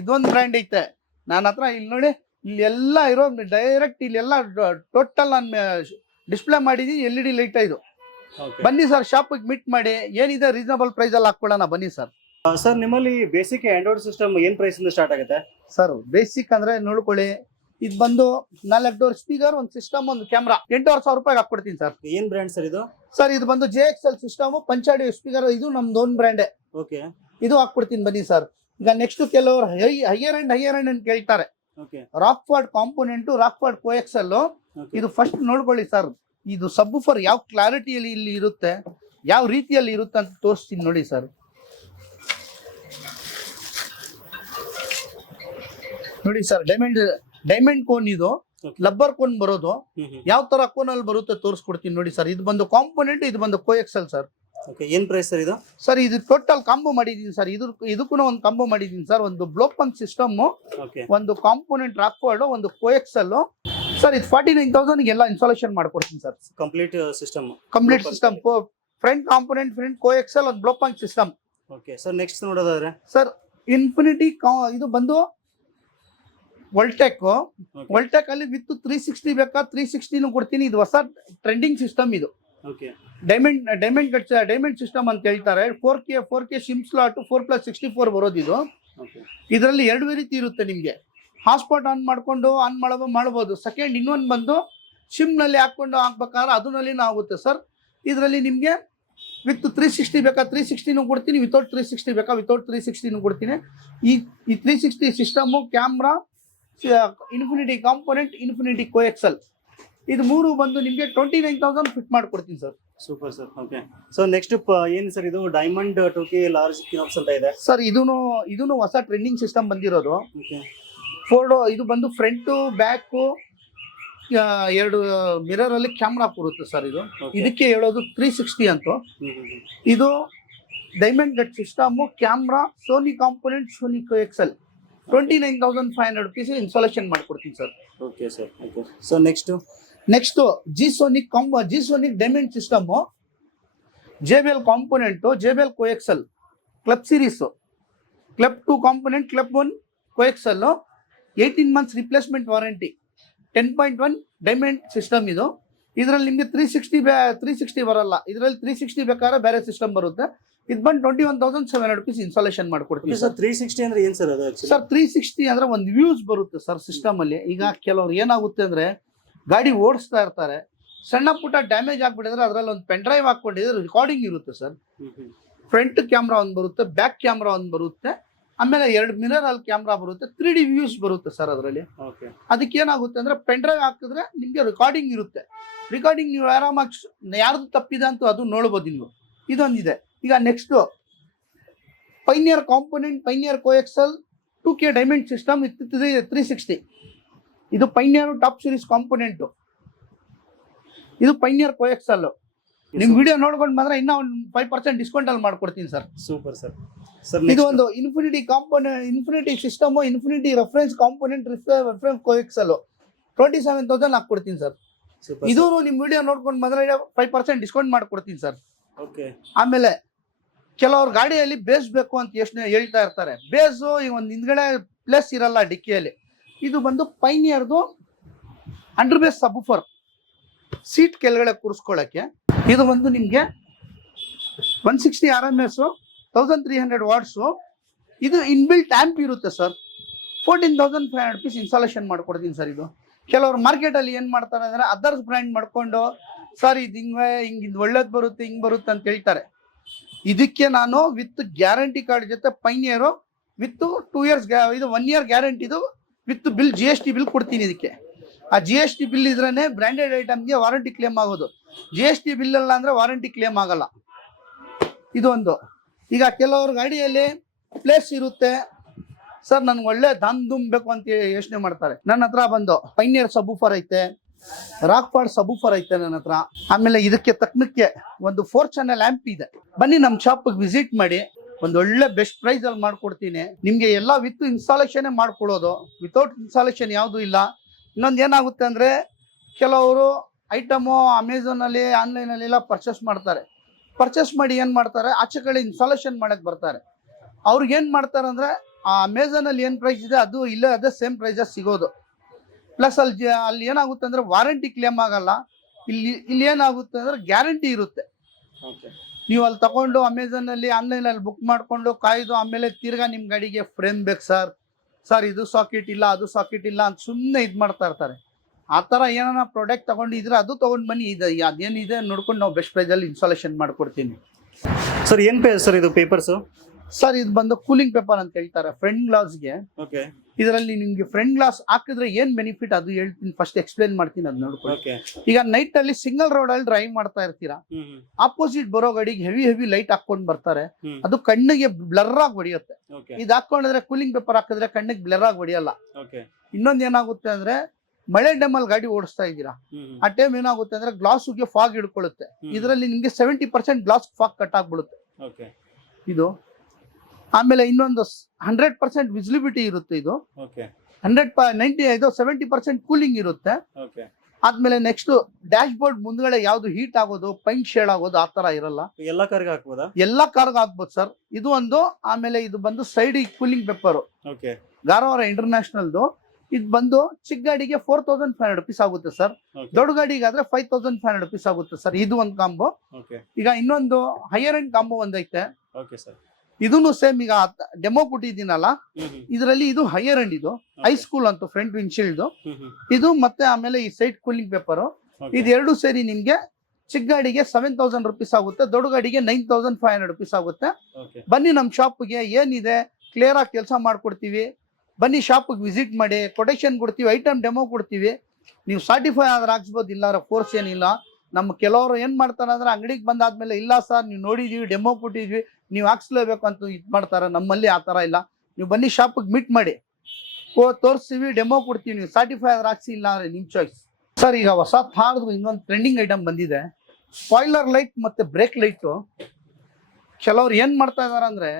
ಇದೊಂದು ಬ್ರ್ಯಾಂಡ್ ಐತೆ. ನನ್ನ ಹತ್ರ ಇಲ್ಲಿ ನೋಡಿ ಇಲ್ಲಿ ಎಲ್ಲ ಇರೋ ಡೈರೆಕ್ಟ್ ಇಲ್ಲೆಲ್ಲ ಟೋಟಲ್ ನಾನು ಡಿಸ್ಪ್ಲೇ ಮಾಡಿದ್ದೀನಿ ಎಲ್ ಇ ಡಿ ಲೈಟ್ ಇದು. ಬನ್ನಿ ಸರ್ ಶಾಪಿಗೆ ಮೀಟ್ ಮಾಡಿ. ಏನಿದೆ ರೀಸನಬಲ್ ಪ್ರೈಸಲ್ಲಿ ಹಾಕ್ಕೊಳ್ಳೋಣ ಬನ್ನಿ ಸರ್ ಸರ್ ನಿಮ್ಮಲ್ಲಿ ಬೇಸಿಕ್ ಆಂಡ್ರಾಯ್ಡ್ ಸಿಸ್ಟಮ್ ಏನ್ ಪ್ರೈಸ್ ಇಂದ ಸ್ಟಾರ್ಟ್ ಆಗುತ್ತೆ? ಸರ್ ಬೇಸಿಕ್ ಅಂದ್ರೆ ನೋಡ್ಕೊಳ್ಳಿ ಇದು ಬಂದು ನಾಲ್ಕು ಡೋರ್ ಸ್ಪೀಕರ್ ಒಂದು ಸಿಸ್ಟಮ್ ಒಂದು ಕ್ಯಾಮ್ರಾ. ಎಂಟೂವರೆ ಸಾವಿರ ರೂಪಾಯಿಗೆ ಹಾಕ್ಬಿಡ್ತೀನಿ ಸರ್. ಏನ್ ಬ್ರ್ಯಾಂಡ್ ಸರ್ ಇದು? ಸರ್ ಇದು ಬಂದು ಜೆ ಎಕ್ಸ್ ಎಲ್ ಸಿಸ್ಟಮ್ ಪಂಚಾಡಿ ಸ್ಪೀಕರ್ ಇದು ನಮ್ದು ಓನ್ ಬ್ರ್ಯಾಂಡೇ ಓಕೆ. ಇದು ಹಾಕ್ಬಿಡ್ತೀನಿ ಬನ್ನಿ ಸರ್. ಈಗ ನೆಕ್ಸ್ಟ್ ಕೆಲವರು high higher and higher and ಅಂತ ಕೇಳ್ತಾರೆ. Rockford component Rockford L ಇದು ಫಸ್ಟ್ ನೋಡ್ಕೊಳ್ಳಿ ಸರ್. ಇದು ಸಬ್ ಫರ್ ಯಾವ ಕ್ಲಾರಿಟಿಯಲ್ಲಿ ಇಲ್ಲಿ ಇರುತ್ತೆ ಯಾವ ರೀತಿಯಲ್ಲಿ ಇರುತ್ತೆ ಅಂತ ತೋರಿಸ್ತೀನಿ ನೋಡಿ ಸರ್. ನೋಡಿ ಸರ್ ಡೈಮಂಡ್ ಡೈಮಂಡ್ ಕೋನ್ ಇದು ಲಬ್ಬರ್ ಕೋನ್ ಬರೋದು. ಯಾವ ತರ ಕೋನ್ ಅಲ್ಲಿ ಬರುತ್ತೆ ತೋರಿಸ್ಕೊಡ್ತೀನಿ ನೋಡಿ ಸರ್ ಇದು ಬಂದು ಕಾಂಪೋನೆಂಟ್ ಇದು ಬಂದು ಕೋ ಎಕ್ಸೆಲ್ ಸರ್ ಓಕೆ ಏನ್ ಪ್ರೈಸ್ ಸರ್ ಇದು? ಸರ್ ಇದು ಟೋಟಲ್ ಕಾಂಬೋ ಮಾಡಿದೀನಿ ಸರ್ ಇದು ಇದಕ್ಕೂ ಒಂದು ಕಾಂಬೋ ಮಾಡಿದೀನಿ ಸರ್ ಒಂದು ಬ್ಲೋಪನ್ ಸಿಸ್ಟಮ್ ಒಂದು ಕಾಂಪೋನೆಂಟ್ ರಾಕ್ಫೋಲ್ಡ್ ಒಂದು ಕೋ ಎಕ್ಸೆಲ್ ಸರ್ ಇದು ಫಾರ್ಟಿ ನೈನ್ ತೌಸಂಡ್ ಎಲ್ಲ ಇನ್ಸ್ಟಾಲೇಷನ್ ಮಾಡ್ಕೊಡ್ತೀನಿ sir complete system complete. System front component front coaxial ಒಂದು Blaupunkt system okay sir next ನೋಡೋದಾದ್ರೆ? ಸರ್ ಇನ್ಫಿನಿಟಿ ಇದು ಬಂದು ವಲ್ಟೆಕ್ ವೋಲ್ಟೆಕ್ ಅಲ್ಲಿ ವಿತ್ ತ್ರೀ ಸಿಕ್ಸ್ಟಿ ಬೇಕಾ? ತ್ರೀ ಸಿಕ್ಸ್ಟಿನೂ ಕೊಡ್ತೀನಿ. ಇದು ಹೊಸ ಟ್ರೆಂಡಿಂಗ್ ಸಿಸ್ಟಮ್ ಇದು. Okay diamond diamond cut diamond system ಅಂತ ಹೇಳ್ತಾರೆ. Four K four K SIM slot four plus sixty four ಬರೋದು ಇದು. ಓಕೆ ಇದರಲ್ಲಿ ಎರಡು ರೀತಿ ಇರುತ್ತೆ ನಿಮಗೆ. ಹಾಟ್ಸ್ಪಾಟ್ ಆನ್ ಮಾಡಿಕೊಂಡು ಆನ್ ಮಾಡೋ ಮಾಡ್ಬೋದು. ಸೆಕೆಂಡ್ ಇನ್ನೊಂದು ಬಂದು ಸಿಮ್ನಲ್ಲಿ ಹಾಕ್ಕೊಂಡು ಹಾಕ್ಬೇಕಾದ್ರೆ ಅದನ್ನಲ್ಲಿನೂ ಆಗುತ್ತೆ ಸರ್ ಇದರಲ್ಲಿ ನಿಮಗೆ ವಿತ್ ತ್ರೀ ಸಿಕ್ಸ್ಟಿ ಬೇಕಾ? ತ್ರೀ ಸಿಕ್ಸ್ಟಿನೂ ಕೊಡ್ತೀನಿ. ವಿತೌಟ್ ತ್ರೀ ಸಿಕ್ಸ್ಟಿ ಬೇಕಾ? ವಿತೌಟ್ ತ್ರೀ ಸಿಕ್ಸ್ಟಿನೂ ಕೊಡ್ತೀನಿ. ಈ ಈ three sixty system camera Infinity component Infinity coaxial ಇದು ಮೂರು ಬಂದು ನಿಮಗೆ ಟ್ವೆಂಟಿ ನೈನ್ ತೌಸಂಡ್ ಫಿಟ್ ಮಾಡ್ಕೊಡ್ತೀನಿ sir super sir okay so next ಏನು ಸರ್ ಇದು? ಡೈಮಂಡ್ ಟು ಕೆ ಲಾರ್ಜ್ ಕಿನಾಪ್ಸ್ ಅಂತ ಇದೆ. ಸರ್ ಇದೂ ಇದೂ ಹೊಸ ಟ್ರೆಂಡಿಂಗ್ ಸಿಸ್ಟಮ್ ಬಂದಿರೋದು. ಓಕೆ ಫೋರ್ಡ್ ಇದು ಬಂದು ಫ್ರಂಟು ಬ್ಯಾಕು ಎರಡು ಮಿರರ್ ಅಲ್ಲಿ ಕ್ಯಾಮ್ರಾ ಬರುತ್ತೆ ಸರ್ ಇದು. ಇದಕ್ಕೆ ಹೇಳೋದು ತ್ರೀ ಸಿಕ್ಸ್ಟಿ ಅಂತ. ಇದು diamond cut system camera Sony component Sony axial twenty nine thousand five hundred rupees installation ಮಾಡ್ಕೊಡ್ತೀನಿ sir okay sir okay so next next G Sonic combo G Sonic diamond system J B L component J B L coaxial club series club two component club one coaxial eighteen months replacement warranty ten point one diamond system ಇದು. ಇದರಲ್ಲಿ ನಿಮಗೆ three sixty ಬೇ three sixty ಬರಲ್ಲ. ಇದರಲ್ಲಿ three sixty ಬೇಕಾದ್ರೆ ಬೇರೆ system ಬರುತ್ತೆ. ಇದು ಬಂದು twenty one thousand seven hundred rupees installation ಮಾಡ್ಕೊಡ್ತೀವಿ ಸರ್ ತ್ರೀ ಸಿಕ್ಸ್ಟಿ ಅಂದ್ರೆ ಏನು ಸರ್ ಅದು ಸರ್ ತ್ರೀ ಸಿಕ್ಸ್ಟಿ ಅಂದ್ರೆ ಒಂದು ವ್ಯೂಸ್ ಬರುತ್ತೆ ಸರ್ ಸಿಸ್ಟಮ್ ಅಲ್ಲಿ. ಈಗ ಕೆಲವ್ರು ಏನಾಗುತ್ತೆ ಅಂದ್ರೆ ಗಾಡಿ ಓಡಿಸ್ತಾ ಇರ್ತಾರೆ. ಸಣ್ಣ ಪುಟ್ಟ ಡ್ಯಾಮೇಜ್ ಆಗ್ಬಿಟ್ಟಿದ್ರೆ ಅದರಲ್ಲಿ ಒಂದು ಪೆನ್ ಡ್ರೈವ್ ಹಾಕೊಂಡಿದ್ರೆ ರೆಕಾರ್ಡಿಂಗ್ ಇರುತ್ತೆ ಸರ್ ಫ್ರಂಟ್ ಕ್ಯಾಮ್ರಾ ಒಂದು ಬರುತ್ತೆ ಬ್ಯಾಕ್ ಕ್ಯಾಮ್ರಾ ಒಂದು ಬರುತ್ತೆ. ಆಮೇಲೆ ಎರಡು ಮಿರರ್ ಅಲ್ಲಿ ಕ್ಯಾಮ್ರಾ ಬರುತ್ತೆ ತ್ರೀ ಡಿ ವ್ಯೂಸ್ ಬರುತ್ತೆ ಸರ್ ಅದರಲ್ಲಿ. ಓಕೆ ಅದಕ್ಕೆ ಏನಾಗುತ್ತೆ ಅಂದ್ರೆ ಪೆನ್ ಡ್ರೈವ್ ಹಾಕಿದ್ರೆ ನಿಮಗೆ ರೆಕಾರ್ಡಿಂಗ್ ಇರುತ್ತೆ. ರೆಕಾರ್ಡಿಂಗ್ ನೀವು ಆರಾಮಾಗಿ ಯಾರ್ದು ತಪ್ಪಿದೆ ಅಂತ ಅದು ನೋಡ್ಬೋದು ನೀವು. ಇದೊಂದಿದೆ. ಈಗ next Pioneer component Pioneer coaxial two K diamond system with three sixty ಇದು ಪೈನಿಯರ್ ಟಾಪ್ ಸೀರೀಸ್ ಕಾಂಪೊನೆಂಟು ಇದು ಪೈನಿಯರ್ ಕೋಎಕ್ಸಲ್ ನಿಮ್ ವಿಡಿಯೋ ನೋಡ್ಕೊಂಡು ಬಂದ್ರೆ ಇನ್ನೂ ಒಂದು ಫೈವ್ ಪರ್ಸೆಂಟ್ ಡಿಸ್ಕೌಂಟ್ ಅಲ್ಲಿ ಮಾಡ್ಕೊಡ್ತೀನಿ ಸರ್ ಸೂಪರ್ ಸರ್ ಸರ್ ಇದು ಒಂದು Infinity component Infinity system Infinity reference component reference coaxial twenty seven thousand ಹಾಕ್ಕೊಡ್ತೀನಿ sir ಇದು ನಿಮ್ ವಿಡಿಯೋ ನೋಡ್ಕೊಂಡು ಬಂದ್ರೆ ಫೈವ್ ಪರ್ಸೆಂಟ್ ಡಿಸ್ಕೌಂಟ್ ಮಾಡ್ಕೊಡ್ತೀನಿ ಸರ್ ಓಕೆ ಆಮೇಲೆ ಕೆಲವ್ರ ಗಾಡಿಯಲ್ಲಿ ಬೇಸ್ ಬೇಕು ಅಂತ ಯೋಚನೆ ಹೇಳ್ತಾ ಇರ್ತಾರೆ. ಬೇಸು ಈ ಒಂದು ಹಿಂದ್ಗಡೆ ಪ್ಲೇಸ್ ಇರಲ್ಲ ಡಿಕ್ಕಿಯಲ್ಲಿ. ಇದು ಬಂದು ಪೈನಿಯರ್ದು ಅಂಡರ್ ಬೇಸ್ ಸಬ್ಫರ್ ಸೀಟ್ ಕೆಳಗಡೆ ಕೂರಿಸ್ಕೊಳ್ಳೋಕ್ಕೆ ಇದು ಬಂದು ನಿಮಗೆ one sixty R M S thousand three hundred watts. ಇದು ಇನ್ಬಿಲ್ಟ್ ಆ್ಯಂಪ್ ಇರುತ್ತೆ sir. Fourteen thousand five hundred piece installation ಮಾಡ್ಕೊಡ್ತೀನಿ ಸರ್ ಇದು. ಕೆಲವರು ಮಾರ್ಕೆಟಲ್ಲಿ ಏನು ಮಾಡ್ತಾರೆ ಅಂದರೆ ಅದರ್ಸ್ ಬ್ರ್ಯಾಂಡ್ ಮಾಡ್ಕೊಂಡು, ಸರ್ ಇದು ಹಿಂಗೆ ಹಿಂಗೆ ಇದು ಒಳ್ಳೇದು ಬರುತ್ತೆ, ಹಿಂಗೆ ಬರುತ್ತೆ ಅಂತ ಹೇಳ್ತಾರೆ. ಇದಕ್ಕೆ ನಾನು ವಿತ್ ಗ್ಯಾರಂಟಿ ಕಾರ್ಡ್ ಜೊತೆ ಪೈನಿಯರು ವಿತ್ ಟೂ ಇಯರ್ಸ್ ಇದು one year ಗ್ಯಾರಂಟಿದು with bill G S T bill ಕೊಡ್ತೀನಿ ಇದಕ್ಕೆ. ಆ ಜಿ ಎಸ್ ಟಿ ಬಿಲ್ ಇದ್ರೇ ಬ್ರ್ಯಾಂಡೆಡ್ ಐಟಮ್ಗೆ ವಾರಂಟಿ ಕ್ಲೇಮ್ ಆಗೋದು. ಜಿ ಎಸ್ ಟಿ ಬಿಲ್ ಅಲ್ಲ ಅಂದರೆ ವಾರಂಟಿ ಕ್ಲೇಮ್ ಆಗಲ್ಲ. ಇದೊಂದು. ಈಗ ಕೆಲವ್ರ ಗಾಡಿಯಲ್ಲಿ ಪ್ಲೇಸ್ ಇರುತ್ತೆ. ಸರ್, ನನ್ಗೆ ಒಳ್ಳೆ ದಾನ್ ದುಂಬಬೇಕು ಅಂತ ಯೋಚನೆ ಮಾಡ್ತಾರೆ. ನನ್ನ ಹತ್ರ ಬಂದು ಪೈನಿಯರ್ ಸಬೂಫರ್ ಐತೆ. ರಾಕ್ ಪಾಡ್ ಸಬೂಫರ್ ಐತೆ ನನ್ನ ಹತ್ರ. ಆಮೇಲೆ ಇದಕ್ಕೆ ತಕ್ಕನಕ್ಕೆ ಒಂದು ಫೋರ್ ಚಾನಲ್ ಆ್ಯಂಪ್ ಇದೆ. ಬನ್ನಿ ನಮ್ಮ ಶಾಪಿಗೆ ವಿಸಿಟ್ ಮಾಡಿ. ಒಂದು ಒಳ್ಳೆ ಬೆಸ್ಟ್ ಪ್ರೈಸ್ ಅಲ್ಲಿ ಮಾಡ್ಕೊಡ್ತೀನಿ. ನಿಮಗೆ ಎಲ್ಲ ವಿತ್ ಇನ್ಸ್ಟಾಲೇಷನ್ ಮಾಡ್ಕೊಳ್ಳೋದು ವಿತೌಟ್ ಇನ್ಸ್ಟಾಲೇಷನ್ ಯಾವುದು ಇಲ್ಲ. ಇನ್ನೊಂದು ಏನಾಗುತ್ತೆ ಅಂದರೆ, ಕೆಲವರು ಐಟಮು ಅಮೆಝಾನಲ್ಲಿ ಆನ್ಲೈನಲ್ಲಿ ಎಲ್ಲ ಪರ್ಚೇಸ್ ಮಾಡ್ತಾರೆ. ಪರ್ಚೇಸ್ ಮಾಡಿ ಏನು ಮಾಡ್ತಾರೆ? ಆಚೆ ಕಡೆ ಇನ್ಸ್ಟಾಲೇಷನ್ ಮಾಡಕ್ಕೆ ಬರ್ತಾರೆ. ಅವ್ರಿಗೆ ಏನು ಮಾಡ್ತಾರೆ ಅಂದರೆ, ಆ ಅಮೆಝಾನಲ್ಲಿ ಏನು ಪ್ರೈಸ್ ಇದೆ, ಅದು ಇಲ್ಲೇ ಅದೇ ಸೇಮ್ ಪ್ರೈಸಸ್ ಸಿಗೋದು. ಪ್ಲಸ್ ಅಲ್ಲಿ ಜ- ಅಲ್ಲಿ ಏನಾಗುತ್ತೆ ಅಂದರೆ ವಾರಂಟಿ ಕ್ಲೇಮ್ ಆಗಲ್ಲ. ಇಲ್ಲಿ ಇಲ್ಲಿ ಏನಾಗುತ್ತೆ ಅಂದರೆ ಗ್ಯಾರಂಟಿ ಇರುತ್ತೆ. ಓಕೆ ನೀವು ಅಲ್ಲಿ ತಗೊಂಡು ಅಮೆಝಾನಲ್ಲಿ ಆನ್ಲೈನಲ್ಲಿ ಬುಕ್ ಮಾಡಿಕೊಂಡು ಕಾಯ್ದು ಆಮೇಲೆ ತಿರ್ಗಾ ನಿಮ್ಮ ಗಾಡಿಗೆ ಫ್ರೇಮ್ ಬೇಕು ಸರ್ ಸರ್ ಇದು ಸಾಕೆಟ್ ಇಲ್ಲ ಅದು ಸಾಕೆಟ್ ಇಲ್ಲ ಅಂತ ಸುಮ್ಮನೆ ಇದು ಮಾಡ್ತಾ ಇರ್ತಾರೆ. ಆ ಥರ ಏನಾರ ಪ್ರಾಡಕ್ಟ್ ತಗೊಂಡಿದ್ರೆ ಅದು ತೊಗೊಂಡು ಬನ್ನಿ. ಇದೆ ಅದೇನಿದೆ ನೋಡ್ಕೊಂಡು ನಾವು ಬೆಸ್ಟ್ ಪ್ರೈಸಲ್ಲಿ ಇನ್ಸ್ಟಾಲೇಷನ್ ಮಾಡ್ಕೊಡ್ತೀನಿ. ಸರ್ ಏನು ಪೇ ಸರ್ ಇದು ಪೇಪರ್ಸು ಸರ್ ಇದು ಬಂದು ಕೂಲಿಂಗ್ ಪೇಪರ್ ಅಂತ ಹೇಳ್ತಾರೆ ಫ್ರಂಟ್ ಗ್ಲಾಸ್ಗೆ ಓಕೆ ಇದರಲ್ಲಿ ನಿಮ್ಗೆ ಫ್ರಂಟ್ ಗ್ಲಾಸ್ ಹಾಕಿದ್ರೆ ಏನ್ ಬೆನಿಫಿಟ್ ಅದು ಹೇಳ್ತೀನಿ ಫಸ್ಟ್ ಎಕ್ಸ್ಪ್ಲೈನ್ ಮಾಡ್ತೀನಿ ಅದ್ ನೋಡ್ಕೊಳ್ಳಿ. ಈಗ ನೈಟ್ ಅಲ್ಲಿ ಸಿಂಗಲ್ ರೋಡ್ ಅಲ್ಲಿ ಡ್ರೈವ್ ಮಾಡ್ತಾ ಇರ್ತೀರಾ? ಆಪೋಸಿಟ್ ಬರೋ ಗಾಡಿಗೆ ಹೆವಿ ಹೆವಿ ಲೈಟ್ ಹಾಕೊಂಡ್ ಬರ್ತಾರೆ. ಅದು ಕಣ್ಣಿಗೆ ಬ್ಲರ್ ಆಗಿ ಹೊಡಿಯುತ್ತೆ. ಇದು ಹಾಕೊಂಡಿದ್ರೆ ಕೂಲಿಂಗ್ ಪೇಪರ್ ಹಾಕಿದ್ರೆ ಕಣ್ಣಿಗೆ ಬ್ಲರ್ ಆಗಿ ಹೊಡಿಯಲ್ಲ. ಇನ್ನೊಂದ್ ಏನಾಗುತ್ತೆ ಅಂದ್ರೆ ಮಳೆ ಟೈಮಲ್ಲಿ ಗಾಡಿ ಓಡಿಸ್ತಾ ಇದೀರಾ ಆ ಟೈಮ್ ಏನಾಗುತ್ತೆ ಅಂದ್ರೆ ಗ್ಲಾಸ್ಗೆ ಫಾಗ್ ಹಿಡ್ಕೊಳ್ಳುತ್ತೆ. ಇದರಲ್ಲಿ ನಿಮ್ಗೆ seventy percent glass fog cut ಆಗ್ಬಿಡುತ್ತೆ. ಇದು ಆಮೇಲೆ ಇನ್ನೊಂದು ಹಂಡ್ರೆಡ್ ಪರ್ಸೆಂಟ್ ವಿಸಿಬಿಲಿಟಿ ಇರುತ್ತೆ ಇದು. ಹಂಡ್ರೆಡ್ ನೈಂಟಿ ಇದು ಸೆವೆಂಟಿ ಪರ್ಸೆಂಟ್ ಕೂಲಿಂಗ್ ಇರುತ್ತೆ. ಆದ್ಮೇಲೆ ನೆಕ್ಸ್ಟ್ ಡ್ಯಾಶ್ ಬೋರ್ಡ್ ಮುಂದ್ಗಡೆ ಯಾವ್ದು ಹೀಟ್ ಆಗೋದು ಪೈಂಟ್ ಶೇಡ್ ಆಗೋದು ಆ ತರ ಇರಲ್ಲ. ಎಲ್ಲಾ ಕಾರ್ಗೆ ಹಾಕ್ಬೋದಾ? ಎಲ್ಲಾ ಕಾರ್ಗ್ ಹಾಕ್ಬೋದು ಸರ್ ಇದು ಒಂದು ಆಮೇಲೆ ಇದು ಬಂದು ಸೈಡ್ ಕೂಲಿಂಗ್ ಪೇಪರ್ ಗಾರವಾರ ಇಂಟರ್ನ್ಯಾಷನಲ್ದು ಇದು ಬಂದು ಚಿಕ್ಕ ಗಾಡಿಗೆ four thousand five hundred rupees ಆಗುತ್ತೆ ಸರ್ ದೊಡ್ಡ ಗಾಡಿಗೆ ಆದ್ರೆ five thousand five hundred rupees ಆಗುತ್ತೆ ಸರ್ ಇದು ಒಂದು ಕಾಂಬೋ ಈಗ ಇನ್ನೊಂದು ಹೈಯರ್ ಎಂಡ್ ಕಾಂಬೋ ಒಂದೈತೆ. ಓಕೆ ಸರ್ ಇದೂನು ಸೇಮ್ ಈಗ ಡೆಮೋ ಕೊಟ್ಟಿದ್ದೀನಲ್ಲ ಇದರಲ್ಲಿ ಇದು ಹೈಯರ್ ಅಂಡ್ ಇದು ಹೈಸ್ಕೂಲ್ ಅಂತ ಫ್ರಂಟ್ ವಿನ್ಶೀಲ್ಡ್ ಇದು. ಮತ್ತೆ ಆಮೇಲೆ ಈ ಸೈಡ್ ಕೂಲಿಂಗ್ ಪೇಪರ್ ಇದೆರಡು ಇದು ಎರಡು ಸೇರಿ ನಿಮ್ಗೆ ಚಿಕ್ಕ ಗಾಡಿಗೆ ಸೆವೆನ್ ತೌಸಂಡ್ ರುಪೀಸ್ ಆಗುತ್ತೆ ದೊಡ್ಡ ಗಾಡಿಗೆ nine thousand five hundred rupees ಆಗುತ್ತೆ. ಬನ್ನಿ ನಮ್ಮ ಶಾಪ್ಗೆ ಏನಿದೆ ಕ್ಲಿಯರ್ ಆಗಿ ಕೆಲಸ ಮಾಡ್ಕೊಡ್ತೀವಿ. ಬನ್ನಿ ಶಾಪ್ಗೆ ವಿಸಿಟ್ ಮಾಡಿ ಕೊಟೇಶನ್ ಕೊಡ್ತೀವಿ ಐಟಮ್ ಡೆಮೋ ಕೊಡ್ತೀವಿ. ನೀವು ಸರ್ಟಿಫೈ ಆದ್ರೆ ಹಾಕ್ಸ್ಬೋದು ಇಲ್ಲ ಫೋರ್ಸ್ ಏನಿಲ್ಲ. ನಮ್ಮ ಕೆಲವರು ಏನ್ ಮಾಡ್ತಾರೆ ಅಂದ್ರೆ ಅಂಗಡಿಗೆ ಬಂದಾದ್ಮೇಲೆ ಇಲ್ಲ ಸರ್ ನೀವು ನೋಡಿದೀವಿ ಡೆಮೋ ಕೊಟ್ಟಿದ್ವಿ. ನೀವು ಹಾಕ್ಸ್ಲೇಬೇಕು ಅಂತ ಇದು ಮಾಡ್ತಾರೆ, ನಮ್ಮಲ್ಲಿ ಆ ಥರ ಇಲ್ಲ. ನೀವು ಬನ್ನಿ ಶಾಪಿಗೆ ಮೀಟ್ ಮಾಡಿ. ಓ ತೋರಿಸ್ತೀವಿ ಡೆಮೋ ಕೊಡ್ತೀವಿ, ನೀವು ಸರ್ಟಿಫೈ ಆದ್ರೆ ಹಾಕ್ಸಿ, ಇಲ್ಲ ಅಂದರೆ ನಿಮ್ಮ ಚಾಯ್ಸ್ ಸರ್ ಈಗ ಹೊಸ ಥಾರ್ದು ಇನ್ನೊಂದು ಟ್ರೆಂಡಿಂಗ್ ಐಟಮ್ ಬಂದಿದೆ. ಸ್ಪಾಯ್ಲರ್ ಲೈಟ್ ಮತ್ತೆ ಬ್ರೇಕ್ ಲೈಟು ಕೆಲವ್ರು ಏನು ಮಾಡ್ತಾ ಇದ್ದಾರೆ ಅಂದರೆ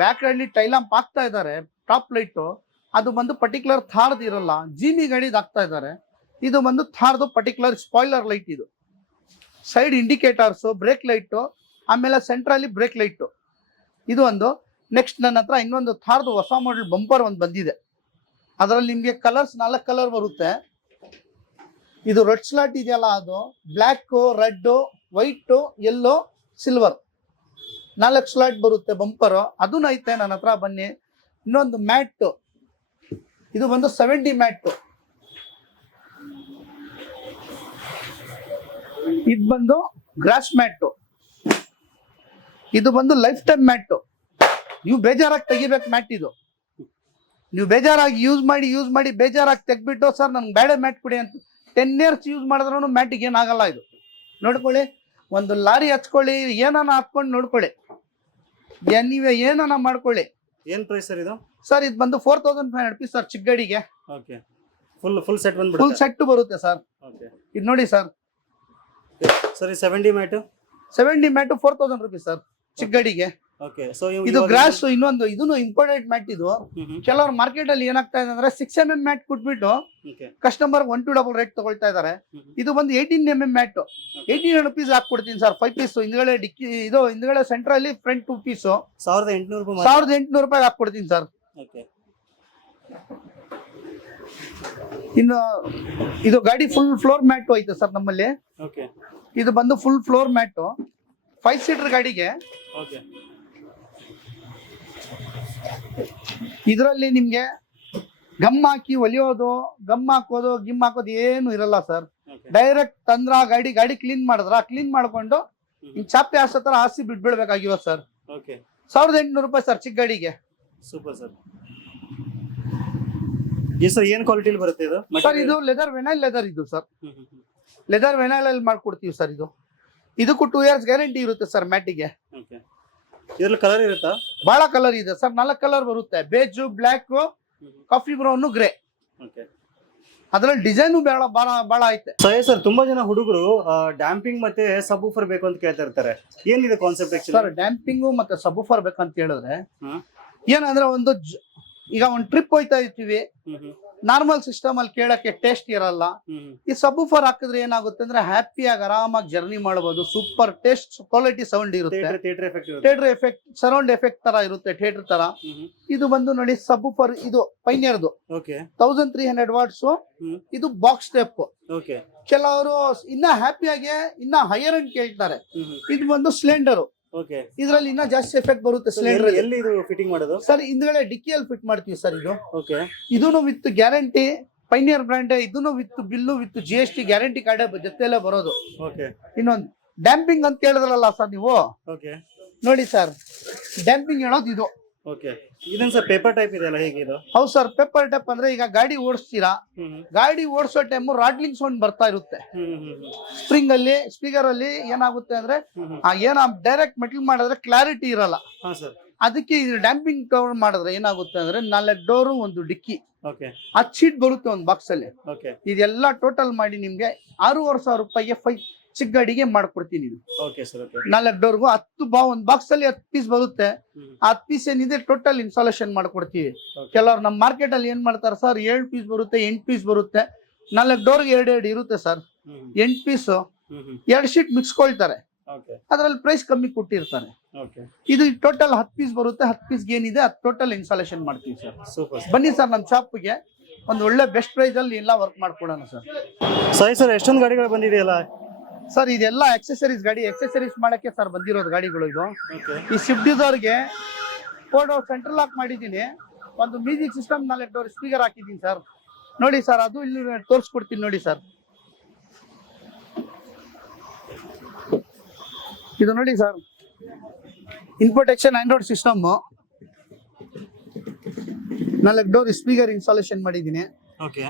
ಬ್ಯಾಕ್ ಟೈಲಾಂಪ್ ಟೈಲಂಪ್ ಹಾಕ್ತಾ ಇದ್ದಾರೆ ಟಾಪ್ ಲೈಟು ಅದು ಬಂದು ಪರ್ಟಿಕ್ಯುಲರ್ ಥಾರ್ದು ಇರಲ್ಲ ಜಿಮಿ ಗಾಡಿದು ಹಾಕ್ತಾ ಇದ್ದಾರೆ ಇದು ಬಂದು ಥಾರ್ದು ಪರ್ಟಿಕ್ಯುಲರ್ ಸ್ಪಾಯ್ಲರ್ ಲೈಟ್ ಇದು. ಸೈಡ್ ಇಂಡಿಕೇಟರ್ಸು ಬ್ರೇಕ್ ಲೈಟು ಆಮೇಲೆ ಸೆಂಟ್ರಲ್ಲಿ ಬ್ರೇಕ್ ಲೈಟು ಇದು ಒಂದು ನೆಕ್ಸ್ಟ್ ನನ್ನ ಹತ್ರ ಇನ್ನೊಂದು ಥಾರ್ದು ಹೊಸ ಮಾಡೆಲ್ ಬಂಪರ್ ಒಂದು ಬಂದಿದೆ. ಅದರಲ್ಲಿ ನಿಮಗೆ ಕಲರ್ಸ್ ನಾಲ್ಕು ಕಲರ್ ಬರುತ್ತೆ. ಇದು ರೆಡ್ ಸ್ಲಾಟ್ ಇದೆಯಲ್ಲ ಅದು black red white yellow silver ನಾಲ್ಕು ಸ್ಲಾಟ್ ಬರುತ್ತೆ ಬಂಪರು ಅದೂ ಐತೆ ನನ್ನ ಹತ್ರ, ಬನ್ನಿ. ಇನ್ನೊಂದು ಮ್ಯಾಟ್. ಇದು ಬಂದು ಸೆವೆಂಟಿ ಮ್ಯಾಟ್. ಇದು ಬಂದು ಗ್ರಾಸ್ ಮ್ಯಾಟ್. ಇದು ಬಂದು ಲೈಫ್ ಟೈಮ್ ಮ್ಯಾಟ್ ನೀವು ಬೇಜಾರಾಗಿ ತೆಗಿಬೇಕು ಮ್ಯಾಟ್ ಇದು. ನೀವು ಬೇಜಾರಾಗಿ ಯೂಸ್ ಮಾಡಿ ಯೂಸ್ ಮಾಡಿ ಬೇಜಾರಾಗಿ ತೆಗ್ಬಿಟ್ಟು ಸರ್ ನನ್ಗೆ ಬೇಡ ಮ್ಯಾಟ್ ಕೊಡಿ ಅಂತ ಟೆನ್ ಇಯರ್ಸ್ ಯೂಸ್ ಮಾಡಿದ್ರೂ ಮ್ಯಾಟಿಗೆ ಏನಾಗಲ್ಲ ಇದು. ನೋಡ್ಕೊಳ್ಳಿ ಒಂದು ಲಾರಿ ಹಚ್ಕೊಳ್ಳಿ ಏನಾನ ಹಾಕ್ಕೊಂಡು ನೋಡ್ಕೊಳ್ಳಿ. ನೀವೇ ಏನಾನ ಮಾಡ್ಕೊಳ್ಳಿ. ಏನ್ ಪ್ರೈಸ್ ಸರ್ ಇದು? ಸರ್ ಇದು ಬಂದು four thousand five hundred rupees sir ಚಿಕ್ಕಡಿಗೆ okay. Full full set full set ಬರುತ್ತೆ ಸರ್. ಓಕೆ. ಇದು ನೋಡಿ ಸರ್. ಸರಿ seventy mat seventy mat four thousand rupees sir. ಚಿಕ್ಕ ಗಾಡಿಗೆ ಓಕೆ ಸೊ ಇದು ಗ್ರಾಸ್ ಇನ್ನೊಂದು ಇದನ್ನು ಇಂಪಾರ್ಟೆಂಟ್ ಮ್ಯಾಟ್ ಇದು. ಕೆಲವರು ಮಾರ್ಕೆಟ್ ಅಲ್ಲಿ ಏನಾಗ್ತಾ ಇದೆ ಅಂದ್ರೆ ಸಿಕ್ಸ್ ಎಂ ಎಂ ಮ್ಯಾಟ್ ಕೊಟ್ಬಿಟ್ಟು customer one two double rate ತಗೊಳ್ತಾ ಇದಾರೆ. ಇದು ಬಂದು eighteen M M mat eighteen rupees ಹಾಕೊಡ್ತೀನಿ sir five piece ಹಿಂದ್ಗಡೆ ಡಿಕ್ಕಿ ಇದು ಹಿಂದ್ಗಡೆ ಸೆಂಟ್ರಲ್ಲಿ ಫ್ರಂಟ್ ಟೂ ಪೀಸ್ ಸಾವಿರದ ಎಂಟುನೂರು ಸಾವಿರದ ಎಂಟುನೂರು ರೂಪಾಯಿ ಹಾಕೊಡ್ತೀನಿ ಸರ್ ಇನ್ನು ಇದು ಗಾಡಿ ಫುಲ್ ಫ್ಲೋರ್ ಮ್ಯಾಟ್ ಐತೆ ಸರ್ ನಮ್ಮಲ್ಲಿ. ಇದು ಬಂದು full floor mat five seater ಗಾಡಿಗೆ. ಇದರಲ್ಲಿ ನಿಮ್ಗೆ ಗಮ್ ಹಾಕಿ ಒಲಿಯೋದು ಗಮ್ ಹಾಕೋದು ಗಿಮ್ ಹಾಕೋದು ಏನು ಇರಲ್ಲ ಸರ್ ಡೈರೆಕ್ಟ್ ತಂದ್ರ ಗಾಡಿ ಗಾಡಿ ಕ್ಲೀನ್ ಮಾಡಿದ್ರ ಕ್ಲೀನ್ ಮಾಡ್ಕೊಂಡು ಹಿಂಗ್ ಚಾಪೆ ಹಾಸೋ ತರ ಹಾಸಿ ಬಿಡ್ಬಿಡ್ಬೇಕಾಗಿರೋದು ಸರ್ ಸಾವಿರದ ಎಂಟುನೂರು ರೂಪಾಯಿ ಸರ್ ಚಿಕ್ಕ ಗಾಡಿಗೆ. ಸೂಪರ್ ಸರ್ ಈ ಸರ್ ಏನ್ ಕ್ವಾಲಿಟಿಲಿ ಬರುತ್ತೆ ಇದು? ಸರ್ ಇದು ಲೆದರ್ ವೆನೈಲ್ ಲೆದರ್ ಇದು ಸರ್ ಲೆದರ್ ವೆನೈಲ್ ಅಲ್ಲಿ ಮಾಡ್ಕೊಡ್ತೀವಿ ಸರ್ ಇದು. ಇದಕ್ಕೂ ಟೂ ಇಯರ್ಸ್ ಗ್ಯಾರಂಟಿ ಇರುತ್ತೆ ಸರ್ ಮ್ಯಾಟಿಗೆ. ಇದ್ರಲ್ಲಿ ಕಲರ್ ಇರುತ್ತಾ? ಬಹಳ ಕಲರ್ ಇದೆ ಸರ್ ನಾಲ್ಕು ಕಲರ್ ಬರುತ್ತೆ. Beige black coffee brown grey ಅದ್ರಲ್ಲಿ ಡಿಸೈನು ಬೇಡ ಬಹಳ ಬಹಳ ಐತೆ. ಸರಿ ಸರ್ ತುಂಬಾ ಜನ ಹುಡುಗರು ಡ್ಯಾಂಪಿಂಗ್ ಮತ್ತೆ ಸಬ್ ಊಫರ್ ಬೇಕು ಅಂತ ಕೇಳ್ತಾ ಇರ್ತಾರೆ ಏನಿದೆ ಕಾನ್ಸೆಪ್ಟ್ ಸರ್ ಮತ್ತೆ ಡ್ಯಾಂಪಿಂಗು ಮತ್ತೆ ಸಬೂಫರ್ ಬೇಕಂತ ಹೇಳಿದ್ರೆ. ಏನಂದ್ರೆ ಒಂದು ಈಗ ಒಂದು ಟ್ರಿಪ್ ಹೋಯ್ತಾ ಇರ್ತೀವಿ. ನಾರ್ಮಲ್ ಸಿಸ್ಟಮ್ ಅಲ್ಲಿ ಕೇಳಕ್ಕೆ ಟೇಸ್ಟ್ ಇರಲ್ಲ. ಈ ಸಬೂಫರ್ ಹಾಕಿದ್ರೆ ಏನಾಗುತ್ತೆ ಅಂದ್ರೆ ಹ್ಯಾಪಿಯಾಗಿ ಆರಾಮಾಗಿ ಜರ್ನಿ ಮಾಡಬಹುದು ಸೂಪರ್ ಟೇಸ್ಟ್ ಕ್ವಾಲಿಟಿ ಸೌಂಡ್ ಇರುತ್ತೆ. ಥಿಯೇಟರ್ ಎಫೆಕ್ಟ್ ಸರೌಂಡ್ ಎಫೆಕ್ಟ್ ತರ ಇರುತ್ತೆ ಥಿಯೇಟರ್ ತರ. ಇದು ಬಂದು ನೋಡಿ ಸಬೂಫರ್ ಇದು ಪೈನಿಯರ್ದು. ತೌಸಂಡ್ ತ್ರೀ ಹಂಡ್ರೆಡ್ ವಾಟ್ಸ್ ಇದು ಬಾಕ್ಸ್ ಸ್ಟೆಪ್ ಕೆಲವರು ಇನ್ನ ಹ್ಯಾಪಿಯಾಗಿ ಇನ್ನ ಹೈಯರ್ ಅಂಡ್ ಕೇಳ್ತಾರೆ. ಇದು ಬಂದು ಸಿಲಿಂಡರ್. ಇದ್ರಲ್ಲಿ ಇನ್ನ ಜಾಸ್ತಿ ಎಫೆಕ್ಟ್ ಬರುತ್ತೆ ಸಿಲಿಂಡರ್ ಎಲ್ಲಿ ಇದು ಫಿಟ್ಟಿಂಗ್ ಮಾಡೋದು? ಸರ್ ಹಿಂದ್ಗಡೆ ಡಿಕ್ಕಿಯಲ್ಲಿ ಫಿಟ್ ಮಾಡ್ತೀವಿ ಸರ್ ಇದು. ಓಕೆ ಇದೂನು ವಿತ್ ಗ್ಯಾರಂಟಿ ಪೈನಿಯರ್ ಬ್ರ್ಯಾಂಡ್ ಇದನ್ನು with bill with G S T guarantee card ಜೊತೆಯಲ್ಲೇ ಬರೋದು. ಓಕೆ ಇನ್ನೊಂದು ಡ್ಯಾಂಪಿಂಗ್ ಅಂತ ಹೇಳಿದ್ರಲ್ಲ ಸರ್ ನೀವು? ಓಕೆ ನೋಡಿ ಸರ್ ಡ್ಯಾಂಪಿಂಗ್ ಹೇಳೋದು ಇದು. ಓಕೆ ಇದನ್ ಸರ್ ಪೇಪರ್ ಟೈಪ್ ಇದೆಯಲ್ಲ ಹೇಗೆ ಇದು? ಹೌದು ಸರ್ ಪೇಪರ್ ಟೆಪ್ ಅಂದ್ರೆ ಈಗ ಗಾಡಿ ಓಡಿಸ್ತೀರಾ? ಗಾಡಿ ಓಡಿಸೋ ಟೈಮು ರಾಡ್ಲಿಂಗ್ ಸೌಂಡ್ ಬರ್ತಾ ಇರುತ್ತೆ. ಸ್ಪ್ರಿಂಗ್ ಅಲ್ಲಿ ಸ್ಪೀಕರ್ ಅಲ್ಲಿ ಏನಾಗುತ್ತೆ ಅಂದ್ರೆ ಏನ ಡೈರೆಕ್ಟ್ ಮೆಟಲ್ ಮಾಡಿದ್ರೆ ಕ್ಲಾರಿಟಿ ಇರಲ್ಲ. ಅದಕ್ಕೆ ಇದು ಡ್ಯಾಂಪಿಂಗ್ ಕವರ್ ಮಾಡಿದ್ರೆ ಏನಾಗುತ್ತೆ ಅಂದ್ರೆ ನಾಲ್ಕು ಡೋರು ಒಂದು ಡಿಕ್ಕಿ. ಹತ್ತು ಶೀಟ್ ಬರುತ್ತೆ ಒಂದು ಬಾಕ್ಸ್ ಅಲ್ಲಿ. ಇದೆಲ್ಲ ಟೋಟಲ್ ಮಾಡಿ ನಿಮ್ಗೆ ಆರೂವರೆ ಸಾವಿರ ರೂಪಾಯಿಗೆ ಫೈ ಚಿಕ್ಕ ಅಡಿಗೆ ಮಾಡ್ಕೊಡ್ತೀನಿ ನಾಲ್ಕು ಡೋರ್ಗೂ ಹತ್ತು ಬಾ ಒಂದ್ ಬಾಕ್ಸ್ ಅಲ್ಲಿ ಹತ್ತು ಪೀಸ್ ಬರುತ್ತೆ. ಹತ್ತು ಪೀಸ್ ಏನಿದೆ ಟೋಟಲ್ ಇನ್ಸ್ಟಾಲೇಷನ್ ಮಾಡ್ಕೊಡ್ತೀವಿ. ಕೆಲವ್ರು ನಮ್ಮ ಮಾರ್ಕೆಟ್ ಅಲ್ಲಿ ಏನ್ ಮಾಡ್ತಾರೆ ಸರ್ ಏಳು ಪೀಸ್ ಬರುತ್ತೆ ಎಂಟು ಪೀಸ್ ಬರುತ್ತೆ. ನಾಲ್ಕು ಡೋರ್ಗೆ ಎರಡು ಎರಡು ಇರುತ್ತೆ ಸರ್ ಎಂಟ್ ಪೀಸ್ ಎರಡು ಶೀಟ್ ಮಿಕ್ಸ್ಕೊಳ್ತಾರೆ. ಅದ್ರಲ್ಲಿ ಪ್ರೈಸ್ ಕಮ್ಮಿ ಕೊಟ್ಟಿರ್ತಾರೆ. ಇದು ಟೋಟಲ್ ಹತ್ತು ಪೀಸ್ ಬರುತ್ತೆ ಹತ್ತು ಪೀಸ್ಗೆ ಏನಿದೆ ಅದು ಟೋಟಲ್ ಇನ್ಸ್ಟಾಲೇಷನ್ ಮಾಡ್ತೀವಿ ಸರ್ ಬನ್ನಿ ಸರ್ ನಮ್ಮ ಶಾಪ್ಗೆ ಒಂದು ಒಳ್ಳೆ ಬೆಸ್ಟ್ ಪ್ರೈಸ್ ಅಲ್ಲಿ ಎಲ್ಲ ವರ್ಕ್ ಮಾಡ್ಕೊಡೋಣ ಸರ್ ಸರಿ ಸರ್ ಎಷ್ಟೊಂದು ಗಾಡಿಗಳು ಬಂದಿದೆಯಲ್ಲ? ಸರ್ ಇದೆಲ್ಲ ಎಕ್ಸೆಸರೀಸ್ ಗಾಡಿ. ಎಕ್ಸೆಸರೀಸ್ ಮಾಡಕ್ಕೆ ಸರ್ ಬಂದಿರೋದು ಗಾಡಿಗಳು ಇದು. ಈ ಶಿಫ್ಟ್ ಇದ್ದವ್ರಿಗೆ ಫೋಟೋ ಸೆಂಟ್ರಲ್ ಲಾಕ್ ಮಾಡಿದ್ದೀನಿ. ಒಂದು ಮ್ಯೂಸಿಕ್ ಸಿಸ್ಟಮ್ ನಾಲ್ಕು ಡೋರ್ ಸ್ಪೀಕರ್ ಹಾಕಿದ್ದೀನಿ ಸರ್. ನೋಡಿ ಸರ್ ಅದು ಇಲ್ಲಿ ತೋರಿಸ್ಕೊಡ್ತೀನಿ ನೋಡಿ ಸರ್. ಇದು ನೋಡಿ ಸರ್. ಇನ್ಫೋಟೆಕ್ಷನ್ ಆಂಡ್ರಾಯ್ಡ್ ಸಿಸ್ಟಮ್ ನಾಲ್ಕು ಡೋರ್ ಸ್ಪೀಕರ್ ಇನ್ಸ್ಟಾಲೇಷನ್ ಮಾಡಿದ್ದೀನಿ. ಓಕೆ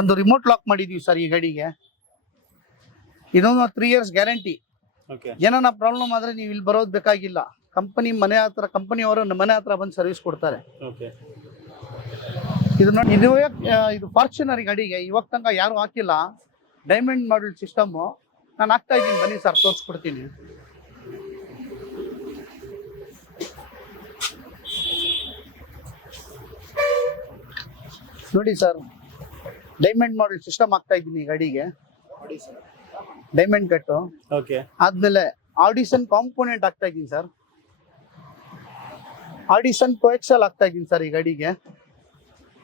ಒಂದು ರಿಮೋಟ್ ಲಾಕ್ ಮಾಡಿದೀವಿ ಸರ್ ಈ ಗಾಡಿಗೆ. ಇದೊಂದು ತ್ರೀ ಇಯರ್ಸ್ ಗ್ಯಾರಂಟಿ ಓಕೆ ಏನಾನ ಪ್ರಾಬ್ಲಮ್ ಆದ್ರೆ ನೀವು ಇಲ್ಲಿ ಬರೋದು ಬೇಕಾಗಿಲ್ಲ. ಕಂಪನಿ ಮನೆ ಹತ್ರ ಕಂಪನಿ ಅವರು ಮನೆ ಹತ್ರ ಬಂದು ಸರ್ವಿಸ್ ಕೊಡ್ತಾರೆ. ಇದು ನೋಡಿ ಇದು ಇದು ಫಾರ್ಚುನರ್ ಗಾಡಿಗೆ ಇವಾಗ ತನಕ ಯಾರು ಹಾಕಿಲ್ಲ. ಡೈಮಂಡ್ ಮಾಡಲ್ ಸಿಸ್ಟಮ್ ನಾನು ಹಾಕ್ತಾ ಇದ್ದೀನಿ ಬನ್ನಿ ಸರ್ ತೋರಿಸ್ಕೊಡ್ತೀನಿ. ನೋಡಿ ಸರ್ ಡೈಮಂಡ್ ಮಾಡಲ್ ಸಿಸ್ಟಮ್ ಹಾಕ್ತಾ ಇದ್ದೀನಿ ಗಾಡಿಗೆ ನೋಡಿ ಗಾಡಿಗೆ ಡೈಮಂಡ್ ಕಟ್ಟು ಓಕೆ ಆದ್ಮೇಲೆ ಆಡಿಷನ್ ಕಾಂಪೋನೆಂಟ್ ಆಗ್ತಾ ಇದ್ದೀನಿ ಸರ್ ಆಡಿಷನ್ ಕೋಎಕ್ಸಲ್ ಆಗ್ತಾ ಇದ್ದೀನಿ ಸರ್ ಈ ಗಾಡಿಗೆ.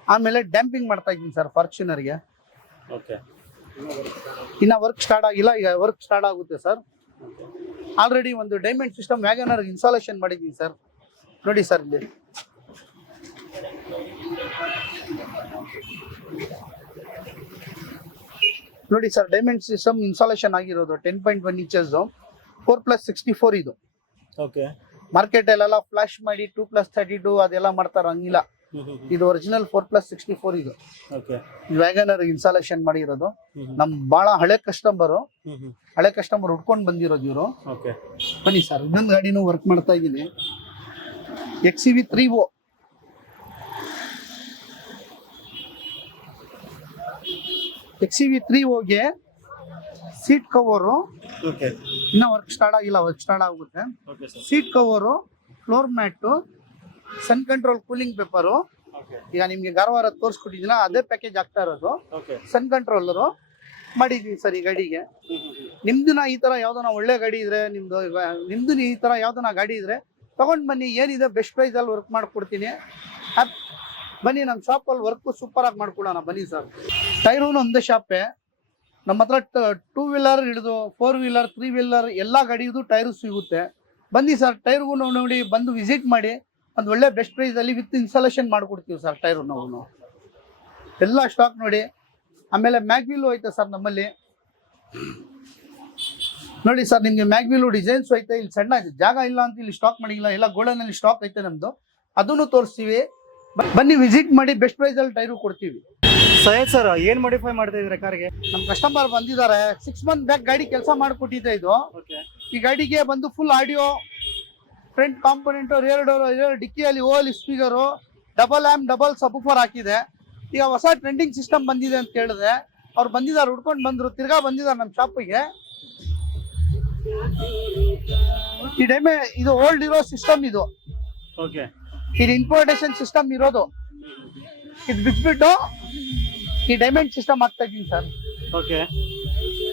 ಆಮೇಲೆ ಡ್ಯಾಂಪಿಂಗ್ ಮಾಡ್ತಾ ಇದ್ದೀನಿ ಸರ್ ಫಾರ್ಚುನರ್ಗೆ ಓಕೆ ಇನ್ನ ವರ್ಕ್ ಸ್ಟಾರ್ಟ್ ಆಗಿಲ್ಲ ಈಗ ವರ್ಕ್ ಸ್ಟಾರ್ಟ್ ಆಗುತ್ತೆ ಸರ್ ಆಲ್ರೆಡಿ ಒಂದು ಡೈಮಂಡ್ ಸಿಸ್ಟಮ್ ವ್ಯಾಗನರ್ ಇನ್ಸ್ಟಾಲೇಷನ್ ಮಾಡಿದ್ದೀನಿ ಸರ್ ನೋಡಿ ಸರ್ ಇಲ್ಲಿ. ನೋಡಿ ಸರ್ ಡೈಮಂಡ್ ಸಿಸ್ಟಮ್ ಇನ್ಸ್ಟಾಲೇಷನ್ ಆಗಿರೋದು ten point one inches four plus sixty four ಇದು. ಓಕೆ ಮಾರ್ಕೆಟ್ ಅಲ್ಲೆಲ್ಲ ಫ್ಲಾಶ್ ಮಾಡಿ ಟೂ ಪ್ಲಸ್ ತರ್ಟಿ ಟೂ ಅದೆಲ್ಲ ಮಾಡ್ತಾರ ಹಂಗಿಲ್ಲ. ಇದು original four plus sixty four ಇದು ಓಕೆ ವ್ಯಾಗನರ್ ಇನ್ಸ್ಟಾಲೇಷನ್ ಮಾಡಿರೋದು ನಮ್ ಬಹಳ ಹಳೆ ಕಸ್ಟಮರು ಹಳೆ ಕಸ್ಟಮರ್ ಹುಡ್ಕೊಂಡು ಬಂದಿರೋದು ಇವರು. ಓಕೆ ಬನ್ನಿ ಸರ್ ಇನ್ನೊಂದು ಗಾಡಿನೂ ವರ್ಕ್ ಮಾಡ್ತಾ ಇದ್ದೀನಿ. X C V three O X C V three ಓಗೆ seat cover okay ಇನ್ನೂ ವರ್ಕ್ ಸ್ಟಾರ್ಟ್ ಆಗಿಲ್ಲ ವರ್ಕ್ ಸ್ಟಾರ್ಟ್ ಆಗುತ್ತೆ okay sir seat cover floor mat sun control cooling paper ಈಗ ನಿಮಗೆ ಗಾರವಾರ ತೋರಿಸ್ಕೊಟ್ಟಿದ್ದೀನ ಅದೇ ಪ್ಯಾಕೇಜ್ ಆಗ್ತಾ ಇರೋದು. ಓಕೆ ಸನ್ ಕಂಟ್ರೋಲರು ಮಾಡಿದ್ವಿ ಸರ್ ಈ ಗಾಡಿಗೆ. ನಿಮ್ದುನ ಈ ತರ ಯಾವ್ದನ ಒಳ್ಳೆ ಗಾಡಿ ಇದ್ರೆ ನಿಮ್ದು ನಿಮ್ದು ಈ ತರ ಯಾವ್ದನ ಗಾಡಿ ಇದ್ರೆ ತಗೊಂಡ್ ಬನ್ನಿ ಏನಿದೆ ಬೆಸ್ಟ್ ಪ್ರೈಸ್ ಅಲ್ಲಿ ವರ್ಕ್ ಮಾಡ್ಕೊಡ್ತೀನಿ. ಬನ್ನಿ ಬನ್ನಿ ನಮ್ಮ ಶಾಪಲ್ಲಿ ವರ್ಕ್ ಸೂಪರ್ ಆಗಿ ಮಾಡ್ಕೊಡೋಣ ಬನ್ನಿ ಸರ್. ಟೈರು ಒಂದೇ ಶಾಪೆ. ನಮ್ಮ ಹತ್ರ ಟೂ ವೀಲರ್ ಹಿಡಿದು, ಫೋರ್ ವೀಲರ್, ತ್ರೀ ವೀಲರ್ ಎಲ್ಲ ಗಾಡಿದು ಟೈರು ಸಿಗುತ್ತೆ. ಬನ್ನಿ ಸರ್ ಟೈರ್ಗೂ ನೋಡಿ ಬಂದು ವಿಸಿಟ್ ಮಾಡಿ, ಒಂದು ಒಳ್ಳೆ ಬೆಸ್ಟ್ ಪ್ರೈಸ್ ಅಲ್ಲಿ ವಿತ್ ಇನ್ಸ್ಟಾಲೇಷನ್ ಮಾಡಿಕೊಡ್ತೀವಿ ಸರ್ ಟೈರು ನಾವು ಎಲ್ಲ ಸ್ಟಾಕ್ ನೋಡಿ. ಆಮೇಲೆ ಮ್ಯಾಗ್ವಿಲ್ ಐತೆ ಸರ್ ನಮ್ಮಲ್ಲಿ. ನೋಡಿ ಸರ್, ನಿಮಗೆ ಮ್ಯಾಗ್ವಿಲ್ ಡಿಸೈನ್ಸ್ ಐತೆ ಇಲ್ಲಿ ಸಣ್ಣ ಜಾಗ ಇಲ್ಲ ಅಂತ ಇಲ್ಲಿ ಸ್ಟಾಕ್ ಮಾಡಿಲ್ಲ, ಎಲ್ಲ ಗೋಲ್ಡನಲ್ಲಿ ಸ್ಟಾಕ್ ಐತೆ ನಮ್ಮದು ಅದನ್ನು ತೋರಿಸ್ತೀವಿ. ಬನ್ನಿ ವಿಸಿಟ್ ಮಾಡಿ, ಬೆಸ್ಟ್ ಪ್ರೈಸ್ ಅಲ್ಲಿ ಟೈರು ಕೊಡ್ತೀವಿ. ಸೈಯದ್ ಸರ್ ಏನ್ ಮಾಡಿಫೈ ಮಾಡ್ತಾ ಇದ್ರೆ ಕಾರ್ಗೆ ನಮ್ಮ ಕಸ್ಟಮರ್ ಬಂದಿದ್ದಾರೆ. ಸಿಕ್ಸ್ ಮಂತ್ ಬ್ಯಾಕ್ ಗಾಡಿ ಕೆಲಸ ಮಾಡಿಕೊಟ್ಟಿದ್ದೆ ಇದು. ಈ ಗಾಡಿಗೆ ಬಂದು full audio front component rear door ಡಿಕ್ಕಿಯಲ್ಲಿ all speaker double amp double subwoofer ಹಾಕಿದೆ. ಈಗ ಹೊಸ ಟ್ರೆಂಡಿಂಗ್ ಸಿಸ್ಟಮ್ ಬಂದಿದೆ ಅಂತ ಕೇಳಿದೆ. ಅವ್ರು ಬಂದಿದ್ದಾರೆ ಹುಡ್ಕೊಂಡು ಬಂದರು. ತಿರ್ಗಾ ಬಂದಿದ್ದಾರೆ ನಮ್ಮ ಶಾಪಿಗೆ ಈ ಡೈಮೆ ಇದು ಓಲ್ಡ್ ಇರೋ ಸಿಸ್ಟಮ್ ಇದು. ಓಕೆ ಇದು ಇಂಪೋರ್ಟೇಷನ್ ಸಿಸ್ಟಮ್ ಇರೋದು. ಇದು ಬಿಟ್ಬಿಟ್ಟು ಈ ಡೈಮಂಡ್ ಸಿಸ್ಟಮ್ ಹಾಕ್ತಾ ಇದ್ದೀನಿ ಸರ್. ಓಕೆ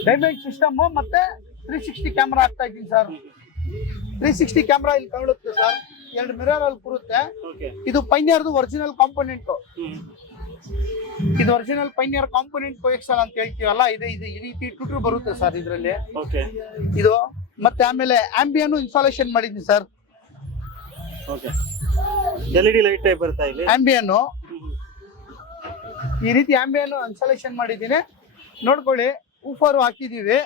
ಡೈಮಂಡ್ ಸಿಸ್ಟಮ್ ಮತ್ತೆ ತ್ರೀ ಸಿಕ್ಸ್ಟಿ ಕ್ಯಾಮ್ರಾ ಹಾಕ್ತಾ ಇದ್ದೀನಿ ಸರ್. ತ್ರೀ ಸಿಕ್ಸ್ಟಿ ಕ್ಯಾಮ್ರಾ ಇಲ್ಲಿ ಕಳುತ್ತೆ ಸರ್. ಎರಡು ಮಿರರ್ ಅಲ್ಲಿ ಕೂರುತ್ತೆ. ಇದು ಪೈನಿಯರ್ದು ಒರಿಜಿನಲ್ ಕಾಂಪೊನೆಂಟ್ ಇದು ಒರಿಜಿನಲ್ ಪೈನಿಯರ್ ಕಾಂಪೊನೆಂಟ್ ಕೊಯೆಕ್ಸಲ್ ಅಂತ ಹೇಳ್ತೀವಲ್ಲ ಇದೆ ಇದು. ಈ ರೀತಿ ಟುಟ್ರು ಬರುತ್ತೆ ಸರ್ ಇದರಲ್ಲಿ. ಓಕೆ ಇದು ಮತ್ತೆ ಆಮೇಲೆ ಆಂಬಿಯನ್ನು ಇನ್ಸ್ಟಾಲೇಷನ್ ಮಾಡಿದ್ದೀನಿ sir. Okay L E D light type ಬರ್ತಾ ಇಲ್ಲಿ? ಆಂಬಿಯನ್ ಈ ರೀತಿ ಆಂಬಿಯನ್ ಇನ್ಸ್ಟಾಲೇಷನ್ ಮಾಡಿದ್ದೀನಿ. ನೋಡ್ಕೊಳ್ಳಿ ಊಫರು ಹಾಕಿದೀವಿ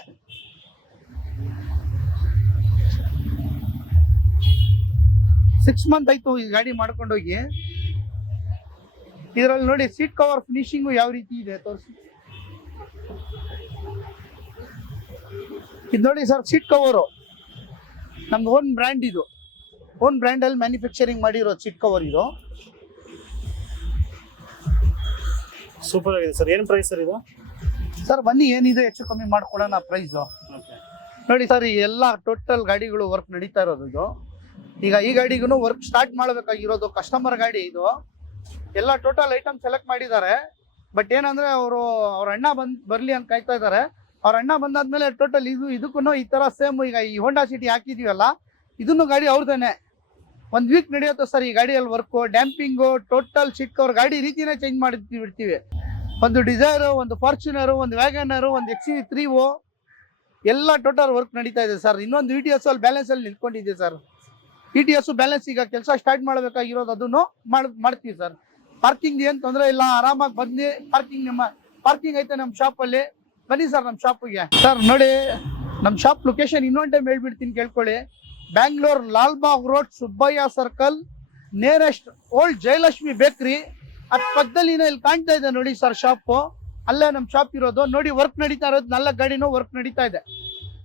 ಸಿಕ್ಸ್ ಮಂತ್ ಆಯ್ತು ಈ ಗಾಡಿ ಮಾಡ್ಕೊಂಡೋಗಿ. ಇದರಲ್ಲಿ ನೋಡಿ ಸೀಟ್ ಕವರ್ ಫಿನಿಶಿಂಗು ಯಾವ ರೀತಿ ಇದೆ ತೋರಿಸಿ. ಇದು ನೋಡಿ ಸರ್ ಸೀಟ್ ಕವರು ನಮ್ದು ಓನ್ ಬ್ರ್ಯಾಂಡ್ ಇದು. ಓನ್ ಬ್ರ್ಯಾಂಡಲ್ಲಿ ಮ್ಯಾನುಫ್ಯಾಕ್ಚರಿಂಗ್ ಮಾಡಿರೋ ಸೀಟ್ ಕವರ್ ಇದು. ಸೂಪರ್ ಆಗಿದೆ ಸರ್. ಏನು ಪ್ರೈಸ್ ಸರ್ ಇದು? ಸರ್ ಬನ್ನಿ ಏನಿದೆ ಹೆಚ್ಚು ಕಮ್ಮಿ ಮಾಡ್ಕೊಡೋಣ ಪ್ರೈಸು ನೋಡಿ ಸರ್ ಈ ಎಲ್ಲ ಟೋಟಲ್ ಗಾಡಿಗಳು ವರ್ಕ್ ನಡೀತಾ ಇರೋದು ಇದು. ಈಗ ಈ ಗಾಡಿಗೂ ವರ್ಕ್ ಸ್ಟಾರ್ಟ್ ಮಾಡಬೇಕಾಗಿರೋದು ಕಸ್ಟಮರ್ ಗಾಡಿ ಇದು. ಎಲ್ಲ ಟೋಟಲ್ ಐಟಮ್ ಸೆಲೆಕ್ಟ್ ಮಾಡಿದ್ದಾರೆ. ಬಟ್ ಏನಂದ್ರೆ ಅವರು ಅವ್ರ ಅಣ್ಣ ಬಂದ್ ಬರ್ಲಿ ಅಂತ ಕಾಯ್ತಾ ಇದ್ದಾರೆ. ಅವ್ರ ಅಣ್ಣ ಬಂದಾದ್ಮೇಲೆ ಟೋಟಲ್ ಇದು ಇದಕ್ಕೂ ಈ ತರ ಸೇಮ್ ಈಗ ಈ ಹೋಂಡಾ ಸಿಟಿ ಹಾಕಿದೀವಲ್ಲ ಇದನ್ನು ಗಾಡಿ ಅವ್ರದೇನೆ. ಒಂದ್ ವೀಕ್ ನಡೆಯುತ್ತೆ ಸರ್ ಈ ಗಾಡಿಯಲ್ಲಿ work damping total seat cover ಗಾಡಿ ರೀತಿನೇ ಚೇಂಜ್ ಮಾಡಿ ಬಿಡ್ತೀವಿ ಒಂದು ಡಿಸೈರು ಒಂದು ಫಾರ್ಚುನರು ಒಂದು ವ್ಯಾಗನರು ಒಂದು ಎಕ್ಸಿ ತ್ರೀ ಓ, ಎಲ್ಲ ಟೋಟಲ್ ವರ್ಕ್ ನಡೀತಾ ಇದೆ ಸರ್ ಇನ್ನೊಂದು ಇ ಟಿ ಎಸ್ ಅಲ್ಲಿ ಬ್ಯಾಲೆನ್ಸ್ ಅಲ್ಲಿ ನಿಂತ್ಕೊಂಡಿದೆ sir E T S balance ಈಗ ಕೆಲಸ ಸ್ಟಾರ್ಟ್ ಮಾಡಬೇಕಾಗಿರೋದು ಅದನ್ನು ಮಾಡ್, ಮಾಡ್ತೀವಿ ಸರ್ ಪಾರ್ಕಿಂಗ್ ಏನು ತೊಂದರೆ ಇಲ್ಲ, ಆರಾಮಾಗಿ ಬಂದು ಪಾರ್ಕಿಂಗ್ ನಿಮ್ಮ ಪಾರ್ಕಿಂಗ್ ಐತೆ ನಮ್ಮ ಶಾಪಲ್ಲಿ ಬನ್ನಿ ಸರ್ ನಮ್ಮ ಶಾಪಿಗೆ ಸರ್ ನೋಡಿ ನಮ್ಮ ಶಾಪ್ ಲೊಕೇಶನ್ ಇನ್ನೊಂದು ಟೈಮ್ ಹೇಳ್ಬಿಡ್ತೀನಿ, ಕೇಳ್ಕೊಳ್ಳಿ. Bangalore Lalbagh road Subbaiah circle nearest old Jayalakshmi bakery. ಅದ್ ಪಕ್ಕದಲ್ಲಿ ಇಲ್ಲಿ ಕಾಣ್ತಾ ಇದೆ ನೋಡಿ ಸರ್ ಶಾಪು ಅಲ್ಲೇ ನಮ್ಮ ಶಾಪ್ ಇರೋದು. ನೋಡಿ ವರ್ಕ್ ನಡೀತಾ ಇರೋದು. ನಾಲ್ಕು ಗಾಡಿನೂ ವರ್ಕ್ ನಡೀತಾ ಇದೆ.